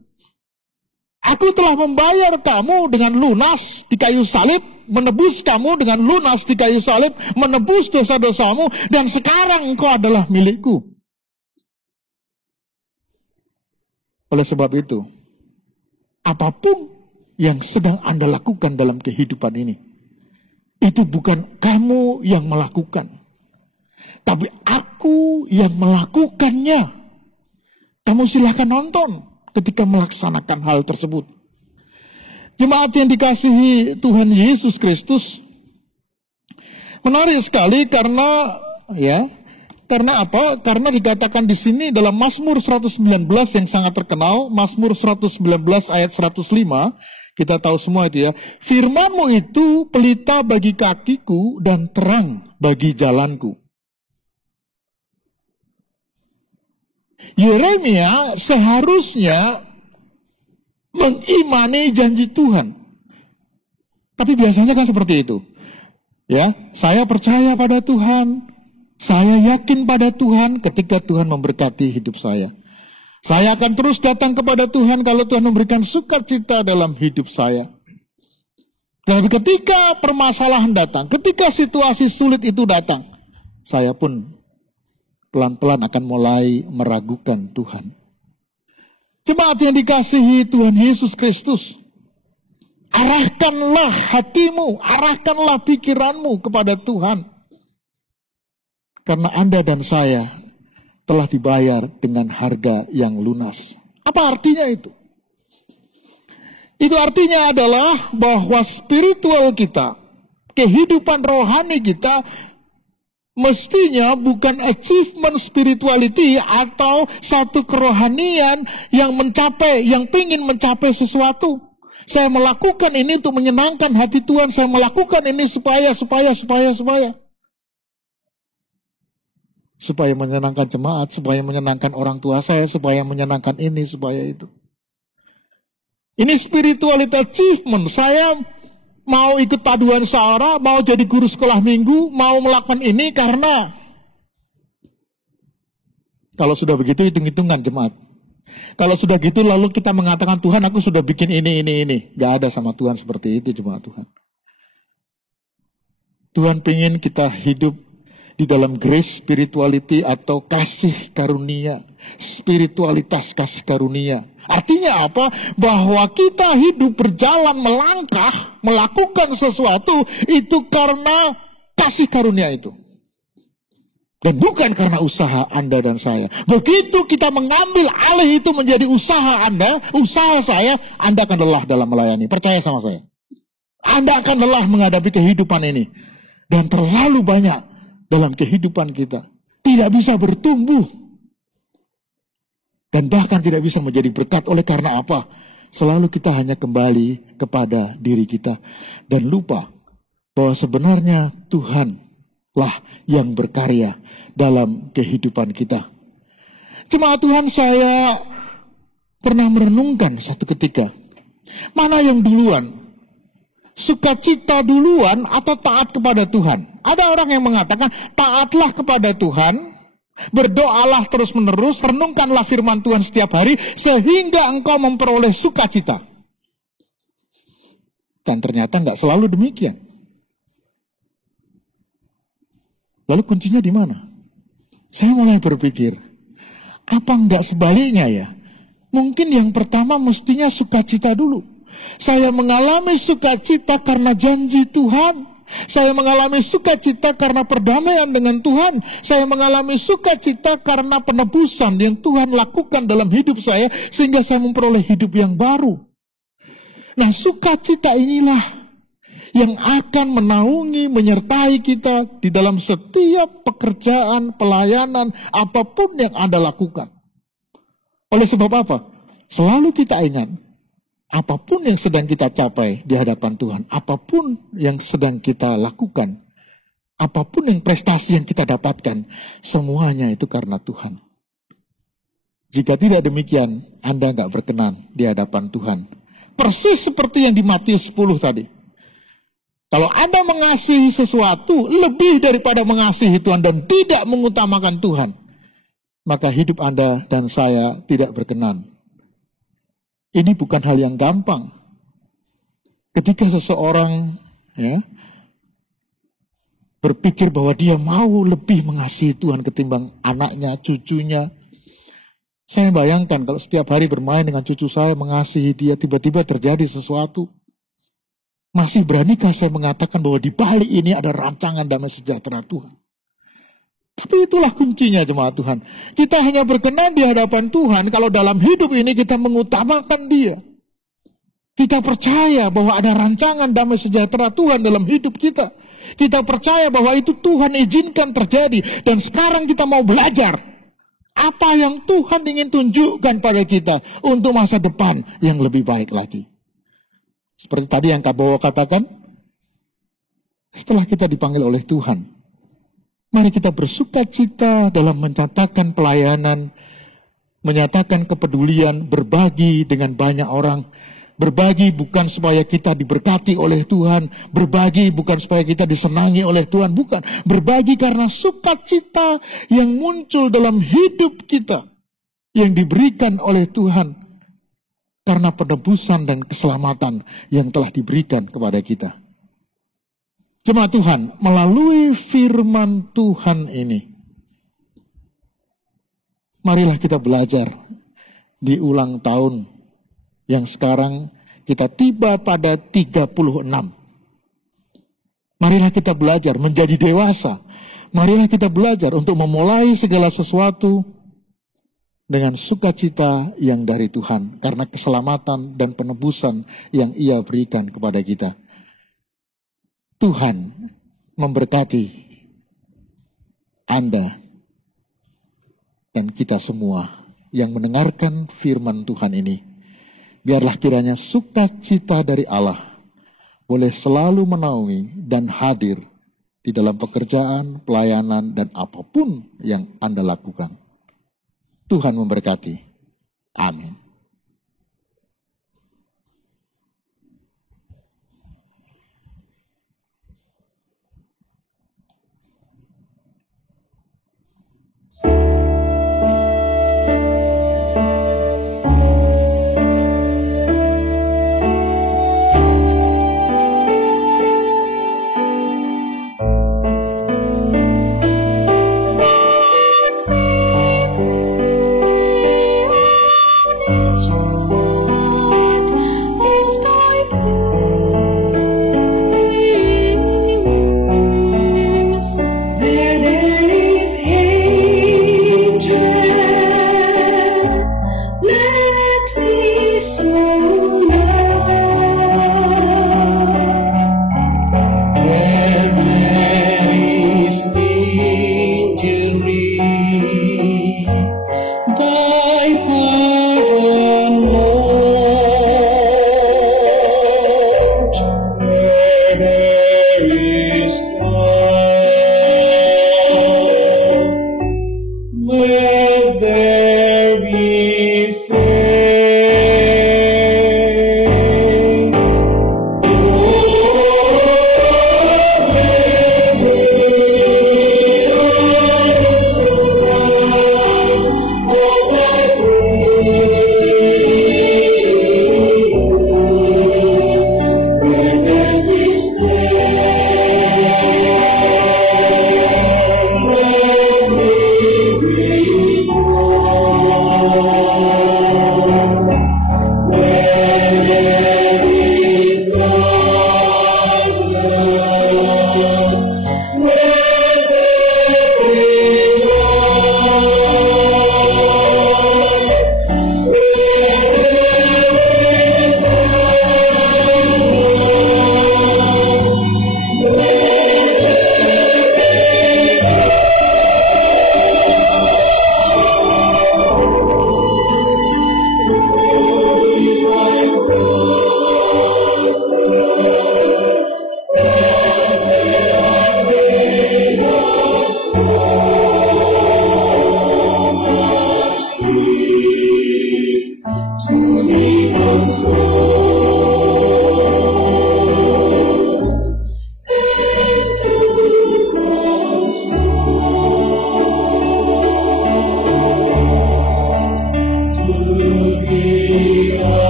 aku telah membayar kamu dengan lunas di kayu salib, menebus kamu dengan lunas di kayu salib, menebus dosa-dosamu, dan sekarang engkau adalah milikku. Oleh sebab itu, apapun yang sedang Anda lakukan dalam kehidupan ini, itu bukan kamu yang melakukan, tapi aku yang melakukannya. Kamu silakan nonton ketika melaksanakan hal tersebut. Jemaat yang dikasihi Tuhan Yesus Kristus, menarik sekali karena apa? Karena dikatakan di sini dalam Mazmur 119 yang sangat terkenal, Mazmur 119 ayat 105, kita tahu semua itu ya. Firman-Mu itu pelita bagi kakiku dan terang bagi jalanku. Yeremia seharusnya mengimani janji Tuhan. Tapi biasanya kan seperti itu. Ya, saya percaya pada Tuhan. Saya yakin pada Tuhan ketika Tuhan memberkati hidup saya. Saya akan terus datang kepada Tuhan kalau Tuhan memberikan sukacita dalam hidup saya. Dan ketika permasalahan datang, ketika situasi sulit itu datang, saya pun pelan-pelan akan mulai meragukan Tuhan. Jemaat yang dikasihi Tuhan Yesus Kristus, arahkanlah hatimu, arahkanlah pikiranmu kepada Tuhan. Karena Anda dan saya telah dibayar dengan harga yang lunas. Apa artinya itu? Itu artinya adalah bahwa spiritual kita, kehidupan rohani kita, mestinya bukan achievement spirituality atau satu kerohanian yang pingin mencapai sesuatu. Saya melakukan ini untuk menyenangkan hati Tuhan. Saya melakukan ini supaya menyenangkan jemaat, supaya menyenangkan orang tua saya, supaya menyenangkan ini, supaya itu. Ini spirituality achievement. Saya mau ikut paduan saudara, mau jadi guru sekolah minggu, mau melakukan ini karena kalau sudah begitu hitung-hitungan jemaat. Kalau sudah gitu lalu kita mengatakan Tuhan aku sudah bikin ini. Gak ada sama Tuhan seperti itu jemaat Tuhan. Tuhan pengen kita hidup di dalam grace spirituality atau kasih karunia. Spiritualitas kasih karunia. Artinya apa? Bahwa kita hidup berjalan melangkah, melakukan sesuatu itu karena kasih karunia itu. Dan bukan karena usaha Anda dan saya. Begitu kita mengambil alih itu menjadi usaha Anda, usaha saya, Anda akan lelah dalam melayani. Percaya sama saya. Anda akan lelah menghadapi kehidupan ini. Dan terlalu banyak dalam kehidupan kita tidak bisa bertumbuh dan bahkan tidak bisa menjadi berkat. Oleh karena apa? Selalu kita hanya kembali kepada diri kita dan lupa bahwa sebenarnya Tuhanlah yang berkarya dalam kehidupan kita. Jemaat Tuhan, saya pernah merenungkan satu ketika, mana yang duluan? Sukacita duluan atau taat kepada Tuhan? Ada orang yang mengatakan taatlah kepada Tuhan, berdoalah terus-menerus, renungkanlah firman Tuhan setiap hari sehingga engkau memperoleh sukacita. Dan ternyata nggak selalu demikian. Lalu kuncinya di mana? Saya mulai berpikir, apa nggak sebaliknya ya? Mungkin yang pertama mestinya sukacita dulu. Saya mengalami sukacita karena janji Tuhan. Saya mengalami sukacita karena perdamaian dengan Tuhan. Saya mengalami sukacita karena penebusan yang Tuhan lakukan dalam hidup saya, sehingga saya memperoleh hidup yang baru. Nah, sukacita inilah yang akan menaungi, menyertai kita di dalam setiap pekerjaan, pelayanan, apapun yang Anda lakukan. Oleh sebab apa? Selalu kita ingat, apapun yang sedang kita capai di hadapan Tuhan, apapun yang sedang kita lakukan, apapun yang prestasi yang kita dapatkan, semuanya itu karena Tuhan. Jika tidak demikian, Anda nggak berkenan di hadapan Tuhan. Persis seperti yang di Matius 10 tadi. Kalau Anda mengasihi sesuatu lebih daripada mengasihi Tuhan dan tidak mengutamakan Tuhan, maka hidup Anda dan saya tidak berkenan. Ini bukan hal yang gampang. Ketika seseorang berpikir bahwa dia mau lebih mengasihi Tuhan ketimbang anaknya, cucunya. Saya bayangkan kalau setiap hari bermain dengan cucu saya, mengasihi dia, tiba-tiba terjadi sesuatu. Masih beranikah saya mengatakan bahwa di balik ini ada rancangan damai sejahtera Tuhan? Tapi itulah kuncinya, jemaat Tuhan. Kita hanya berkenan di hadapan Tuhan kalau dalam hidup ini kita mengutamakan Dia. Kita percaya bahwa ada rancangan damai sejahtera Tuhan dalam hidup kita. Kita percaya bahwa itu Tuhan izinkan terjadi. Dan sekarang kita mau belajar apa yang Tuhan ingin tunjukkan pada kita untuk masa depan yang lebih baik lagi. Seperti tadi yang Kak Bowo katakan, setelah kita dipanggil oleh Tuhan, mari kita bersukacita dalam menyatakan pelayanan, menyatakan kepedulian, berbagi dengan banyak orang. Berbagi bukan supaya kita diberkati oleh Tuhan, berbagi bukan supaya kita disenangi oleh Tuhan, bukan. Berbagi karena sukacita yang muncul dalam hidup kita, yang diberikan oleh Tuhan. Karena penebusan dan keselamatan yang telah diberikan kepada kita. Jemaat Tuhan, melalui firman Tuhan ini, marilah kita belajar di ulang tahun yang sekarang kita tiba pada 36. Marilah kita belajar menjadi dewasa. Marilah kita belajar untuk memulai segala sesuatu dengan sukacita yang dari Tuhan, karena keselamatan dan penebusan yang Ia berikan kepada kita. Tuhan memberkati Anda dan kita semua yang mendengarkan firman Tuhan ini. Biarlah kiranya sukacita dari Allah boleh selalu menaungi dan hadir di dalam pekerjaan, pelayanan, dan apapun yang Anda lakukan. Tuhan memberkati. Amin.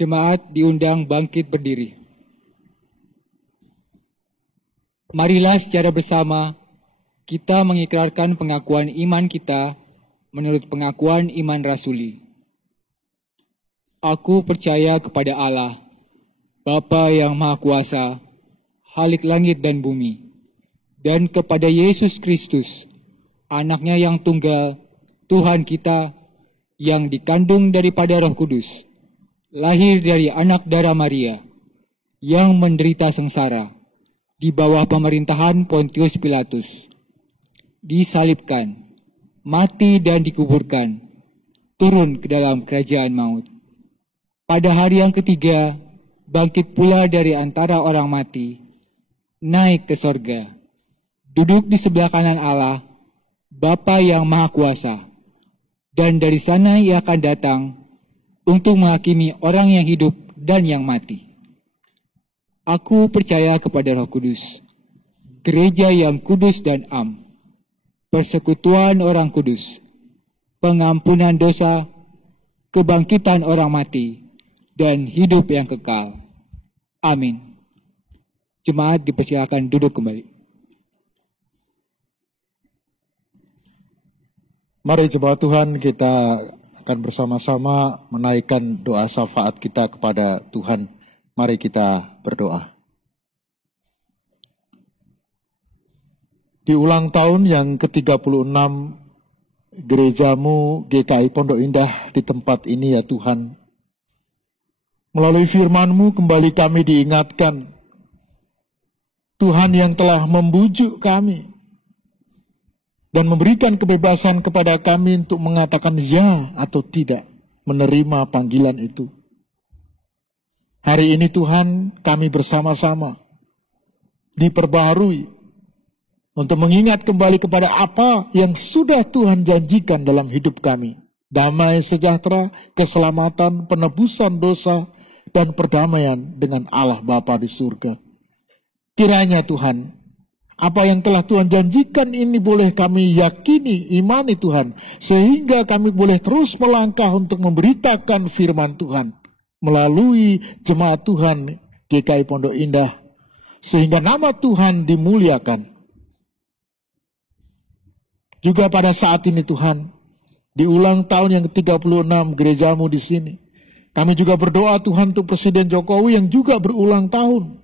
Jemaat diundang bangkit berdiri. Marilah secara bersama kita mengikrarkan pengakuan iman kita menurut pengakuan iman rasuli. Aku percaya kepada Allah, Bapa yang Maha Kuasa, Khalik langit dan bumi, dan kepada Yesus Kristus, Anak-Nya yang tunggal, Tuhan kita, yang dikandung daripada Roh Kudus, lahir dari anak darah Maria, yang menderita sengsara di bawah pemerintahan Pontius Pilatus, disalibkan, mati dan dikuburkan, turun ke dalam kerajaan maut. Pada hari yang ketiga, bangkit pula dari antara orang mati, naik ke sorga, duduk di sebelah kanan Allah, Bapa yang Maha Kuasa, dan dari sana Ia akan datang untuk menghakimi orang yang hidup dan yang mati. Aku percaya kepada Roh Kudus, gereja yang kudus dan am, persekutuan orang kudus, pengampunan dosa, kebangkitan orang mati, dan hidup yang kekal. Amin. Jemaat dipersilakan duduk kembali. Mari jemaat Tuhan, kita akan bersama-sama menaikkan doa syafaat kita kepada Tuhan. Mari kita berdoa. Di ulang tahun yang ke-36 gerejamu GKI Pondok Indah di tempat ini ya Tuhan, melalui firman-Mu kembali kami diingatkan, Tuhan yang telah membujuk kami dan memberikan kebebasan kepada kami untuk mengatakan ya atau tidak menerima panggilan itu. Hari ini Tuhan, kami bersama-sama diperbaharui untuk mengingat kembali kepada apa yang sudah Tuhan janjikan dalam hidup kami. Damai sejahtera, keselamatan, penebusan dosa, dan perdamaian dengan Allah Bapa di surga. Kiranya Tuhan, apa yang telah Tuhan janjikan ini boleh kami yakini, imani Tuhan, sehingga kami boleh terus melangkah untuk memberitakan firman Tuhan melalui jemaat Tuhan GKI Pondok Indah, sehingga nama Tuhan dimuliakan. Juga pada saat ini Tuhan, di ulang tahun yang ke-36 gerejamu di sini. Kami juga berdoa Tuhan untuk Presiden Jokowi yang juga berulang tahun.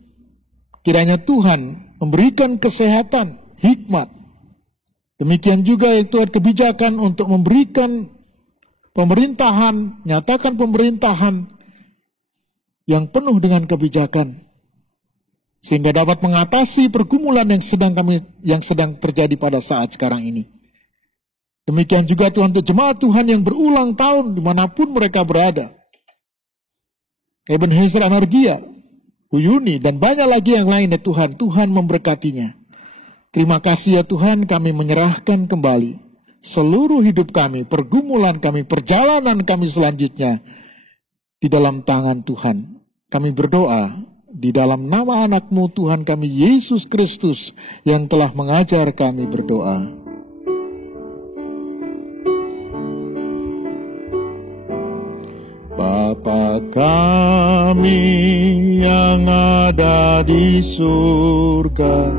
Kiranya Tuhan memberikan kesehatan, hikmat. Demikian juga ya Tuhan kebijakan untuk memberikan pemerintahan, nyatakan pemerintahan yang penuh dengan kebijakan. Sehingga dapat mengatasi pergumulan yang sedang terjadi pada saat sekarang ini. Demikian juga Tuhan untuk jemaat Tuhan yang berulang tahun dimanapun mereka berada. Ebenezer Anargia, Bu Yuni, dan banyak lagi yang lain ya Tuhan. Tuhan memberkatinya. Terima kasih ya Tuhan, kami menyerahkan kembali seluruh hidup kami, pergumulan kami, perjalanan kami selanjutnya di dalam tangan Tuhan. Kami berdoa di dalam nama anak-Mu Tuhan kami Yesus Kristus yang telah mengajar kami berdoa. Bapa kami yang ada di surga,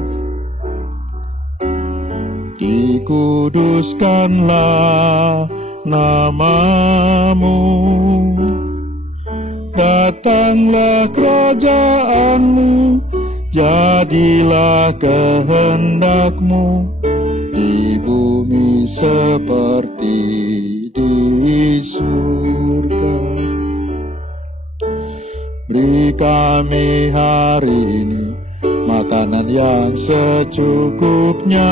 dikuduskanlah nama-Mu, datanglah kerajaan-Mu, jadilah kehendak-Mu di bumi seperti di surga. Beri kami hari ini makanan yang secukupnya.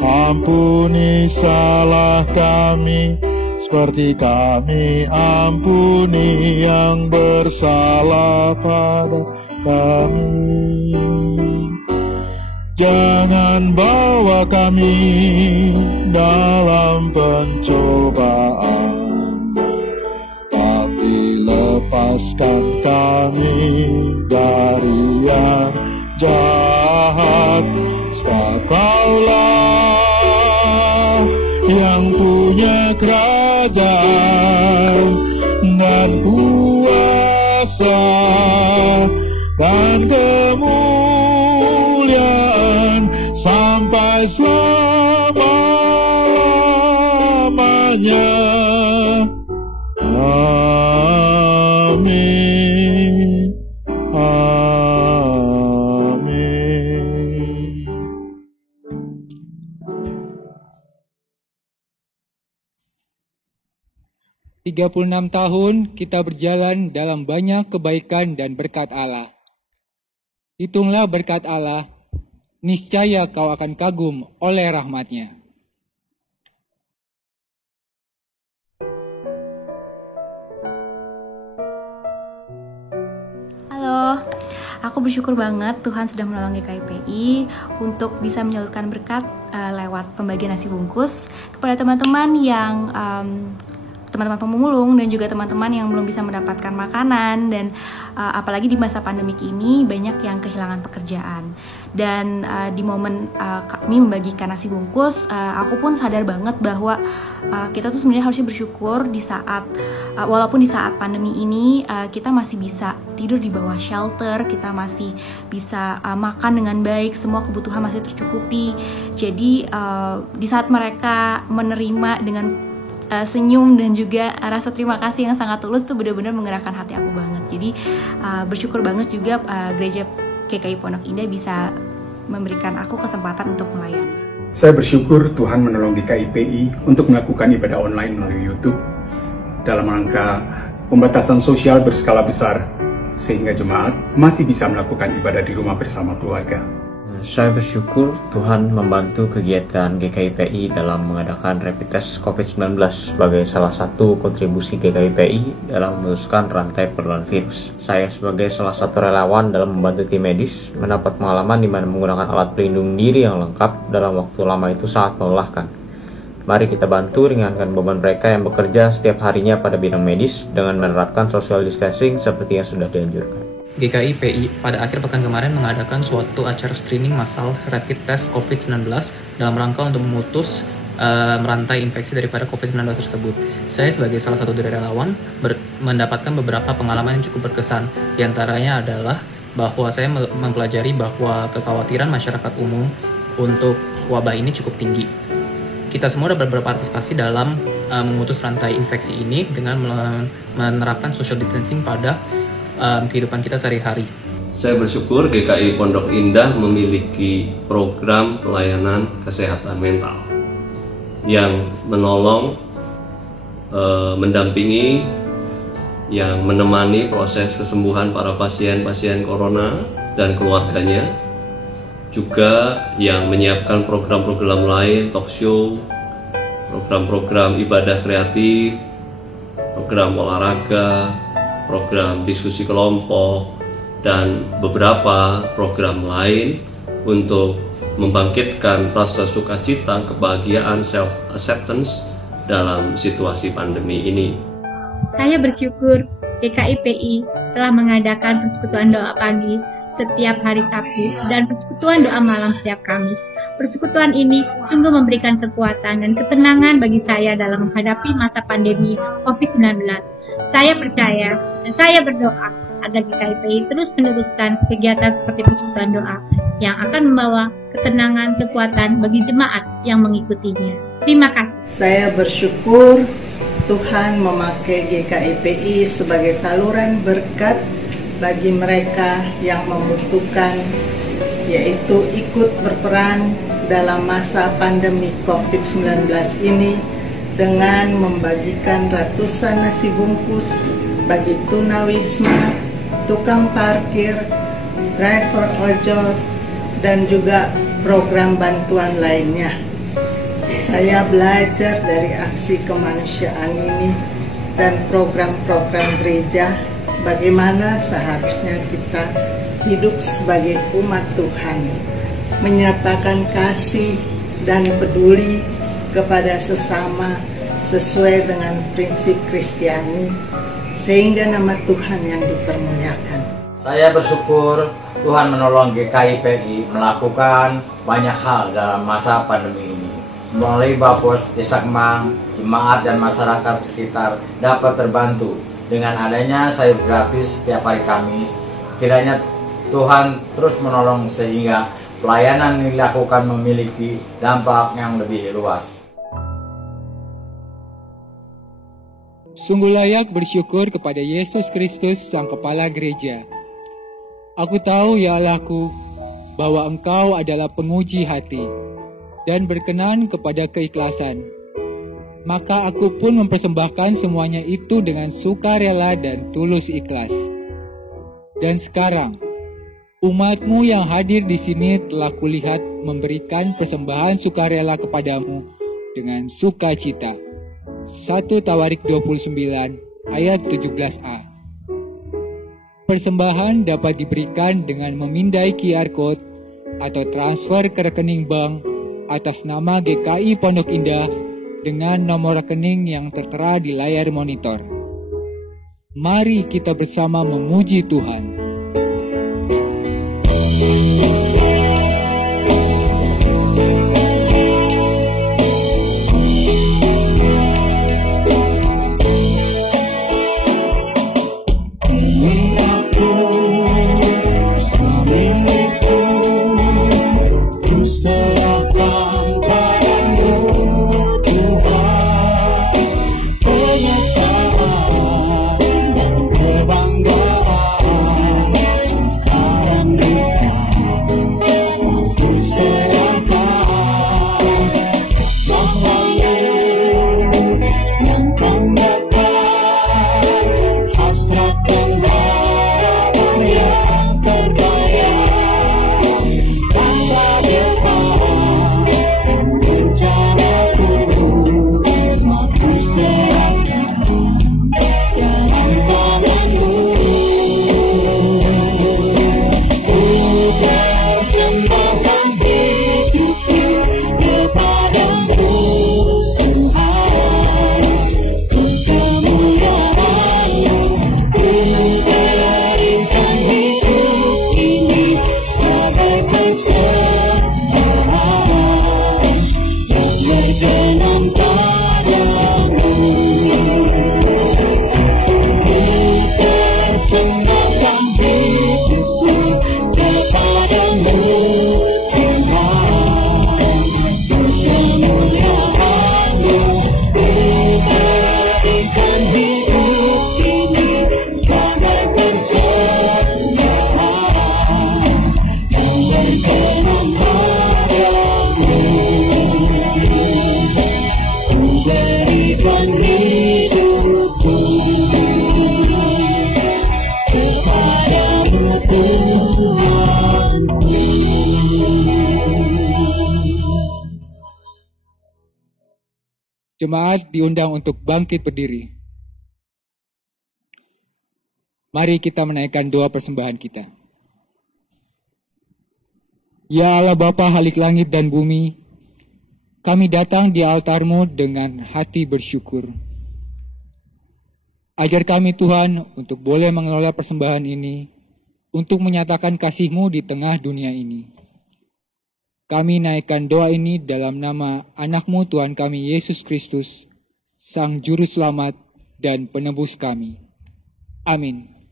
Ampuni salah kami seperti kami ampuni yang bersalah pada kami. Jangan bawa kami dalam pencobaan, tapi lepaskan kami dari yang jahat. Sebab Kaulah yang punya kerajaan dan kuasa dan kemuliaan sampai selama-lamanya. Amin. Amin. 36 tahun kita berjalan dalam banyak kebaikan dan berkat Allah. Hitunglah berkat Allah, niscaya kau akan kagum oleh rahmat-Nya. Halo, aku bersyukur banget Tuhan sudah menolong GKIPI untuk bisa menyalurkan berkat lewat pembagian nasi bungkus kepada teman-teman yang teman-teman pemulung dan juga teman-teman yang belum bisa mendapatkan makanan, dan apalagi di masa pandemik ini banyak yang kehilangan pekerjaan. Dan di momen kami membagikan nasi bungkus, aku pun sadar banget bahwa kita tuh sebenarnya harusnya bersyukur di saat walaupun di saat pandemi ini kita masih bisa tidur di bawah shelter, kita masih bisa makan dengan baik, semua kebutuhan masih tercukupi. Jadi di saat mereka menerima dengan senyum dan juga rasa terima kasih yang sangat tulus tuh benar-benar menggerakkan hati aku banget. Jadi bersyukur banget juga gereja GKI Pondok Indah bisa memberikan aku kesempatan untuk melayani. Saya bersyukur Tuhan menolong GKIPI untuk melakukan ibadah online melalui YouTube dalam rangka pembatasan sosial berskala besar sehingga jemaat masih bisa melakukan ibadah di rumah bersama keluarga. Saya bersyukur Tuhan membantu kegiatan GKIPI dalam mengadakan rapid test COVID-19 sebagai salah satu kontribusi GKIPI dalam memutuskan rantai penularan virus. Saya sebagai salah satu relawan dalam membantu tim medis mendapat pengalaman di mana menggunakan alat pelindung diri yang lengkap dalam waktu lama itu sangat melelahkan. Mari kita bantu ringankan beban mereka yang bekerja setiap harinya pada bidang medis dengan menerapkan social distancing seperti yang sudah dianjurkan. GKIPI pada akhir pekan kemarin mengadakan suatu acara screening massal rapid test COVID-19 dalam rangka untuk memutus merantai infeksi daripada COVID-19 tersebut. Saya sebagai salah satu dari relawan mendapatkan beberapa pengalaman yang cukup berkesan. Di antaranya adalah bahwa saya mempelajari bahwa kekhawatiran masyarakat umum untuk wabah ini cukup tinggi. kita semua dapat berpartisipasi dalam memutus rantai infeksi ini dengan menerapkan social distancing pada kehidupan kita sehari-hari. Saya bersyukur GKI Pondok Indah memiliki program pelayanan kesehatan mental yang menolong, mendampingi, yang menemani proses kesembuhan para pasien-pasien corona dan keluarganya, juga yang menyiapkan program-program lain, talk show, program-program ibadah kreatif, program olahraga, program diskusi kelompok, dan beberapa program lain untuk membangkitkan rasa sukacita, kebahagiaan, self-acceptance dalam situasi pandemi ini. Saya bersyukur GKIPI telah mengadakan persekutuan doa pagi setiap hari Sabtu dan persekutuan doa malam setiap Kamis. Persekutuan ini sungguh memberikan kekuatan dan ketenangan bagi saya dalam menghadapi masa pandemi COVID-19. Saya percaya dan saya berdoa agar GKIPI terus meneruskan kegiatan seperti persekutuan doa yang akan membawa ketenangan, kekuatan bagi jemaat yang mengikutinya. Terima kasih. Saya bersyukur Tuhan memakai GKIPI sebagai saluran berkat bagi mereka yang membutuhkan, yaitu ikut berperan dalam masa pandemi COVID-19 ini dengan membagikan ratusan nasi bungkus bagi tunawisma, tukang parkir, driver ojol, dan juga program bantuan lainnya. Saya belajar dari aksi kemanusiaan ini dan program-program gereja, bagaimana seharusnya kita hidup sebagai umat Tuhan, menyatakan kasih dan peduli kepada sesama sesuai dengan prinsip Kristiani, sehingga nama Tuhan yang dipermuliakan. Saya bersyukur Tuhan menolong GKIPI melakukan banyak hal dalam masa pandemi ini. Melalui Bapos, Desa Kemang, jemaat dan masyarakat sekitar dapat terbantu dengan adanya sayur gratis setiap hari Kamis. Kiranya Tuhan terus menolong sehingga pelayanan yang dilakukan memiliki dampak yang lebih luas. Sungguh layak bersyukur kepada Yesus Kristus, Sang Kepala Gereja. Aku tahu, ya Allahku, bahwa Engkau adalah penguji hati dan berkenan kepada keikhlasan. Maka aku pun mempersembahkan semuanya itu dengan sukarela dan tulus ikhlas. Dan sekarang, umatmu yang hadir di sini telah kulihat memberikan persembahan sukarela kepadamu dengan sukacita. 1 Tawarik 29 ayat 17a. Persembahan dapat diberikan dengan memindai QR Code atau transfer ke rekening bank atas nama GKI Pondok Indah dengan nomor rekening yang tertera di layar monitor. Mari kita bersama memuji Tuhan. Kepadamu Tuhan, Jemaat diundang untuk bangkit berdiri. Mari kita menaikkan doa persembahan kita. Ya Allah Bapa Halik langit dan bumi, kami datang di altar-Mu dengan hati bersyukur. Ajar kami Tuhan untuk boleh mengelola persembahan ini, untuk menyatakan kasih-Mu di tengah dunia ini. Kami naikkan doa ini dalam nama anak-Mu Tuhan kami Yesus Kristus, Sang Juru Selamat dan Penebus kami. Amin.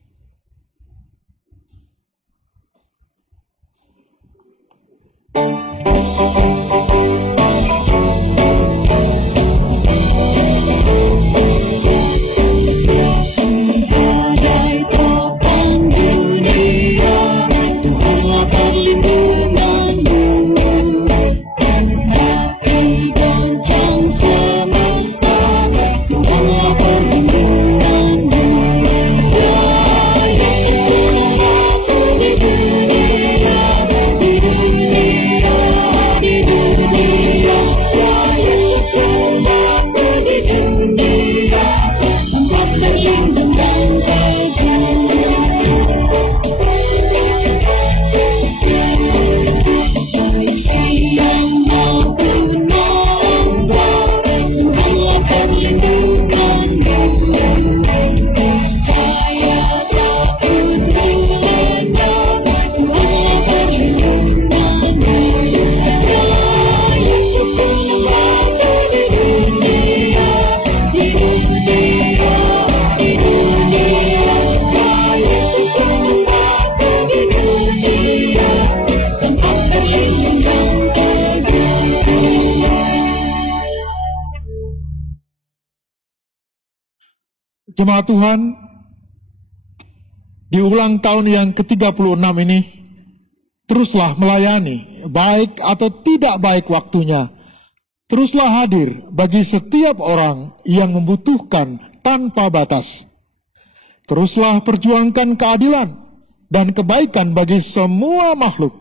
Jemaat Tuhan, di ulang tahun yang ke-36 ini, teruslah melayani, baik atau tidak baik waktunya. Teruslah hadir bagi setiap orang yang membutuhkan tanpa batas. Teruslah perjuangkan keadilan dan kebaikan bagi semua makhluk.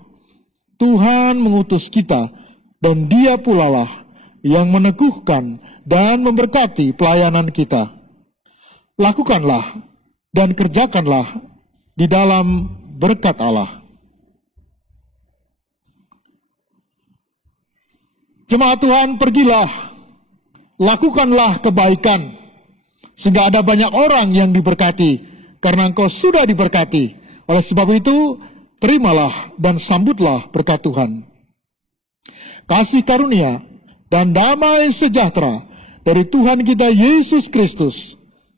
Tuhan mengutus kita, dan Dia pula lah yang meneguhkan dan memberkati pelayanan kita. Lakukanlah dan kerjakanlah di dalam berkat Allah. Jemaat Tuhan, pergilah, lakukanlah kebaikan, sehingga ada banyak orang yang diberkati, karena engkau sudah diberkati. Oleh sebab itu, terimalah dan sambutlah berkat Tuhan. Kasih karunia dan damai sejahtera dari Tuhan kita Yesus Kristus,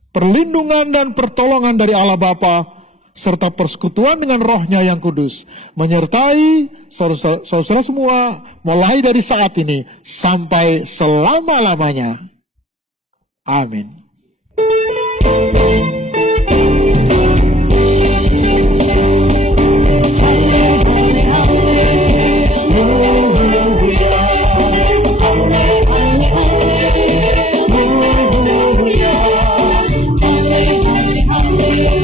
perlindungan dan pertolongan dari Allah Bapa, serta persekutuan dengan Roh-Nya yang kudus, menyertai saudara semua, mulai dari saat ini sampai selama-lamanya. Amin. Hallelujah.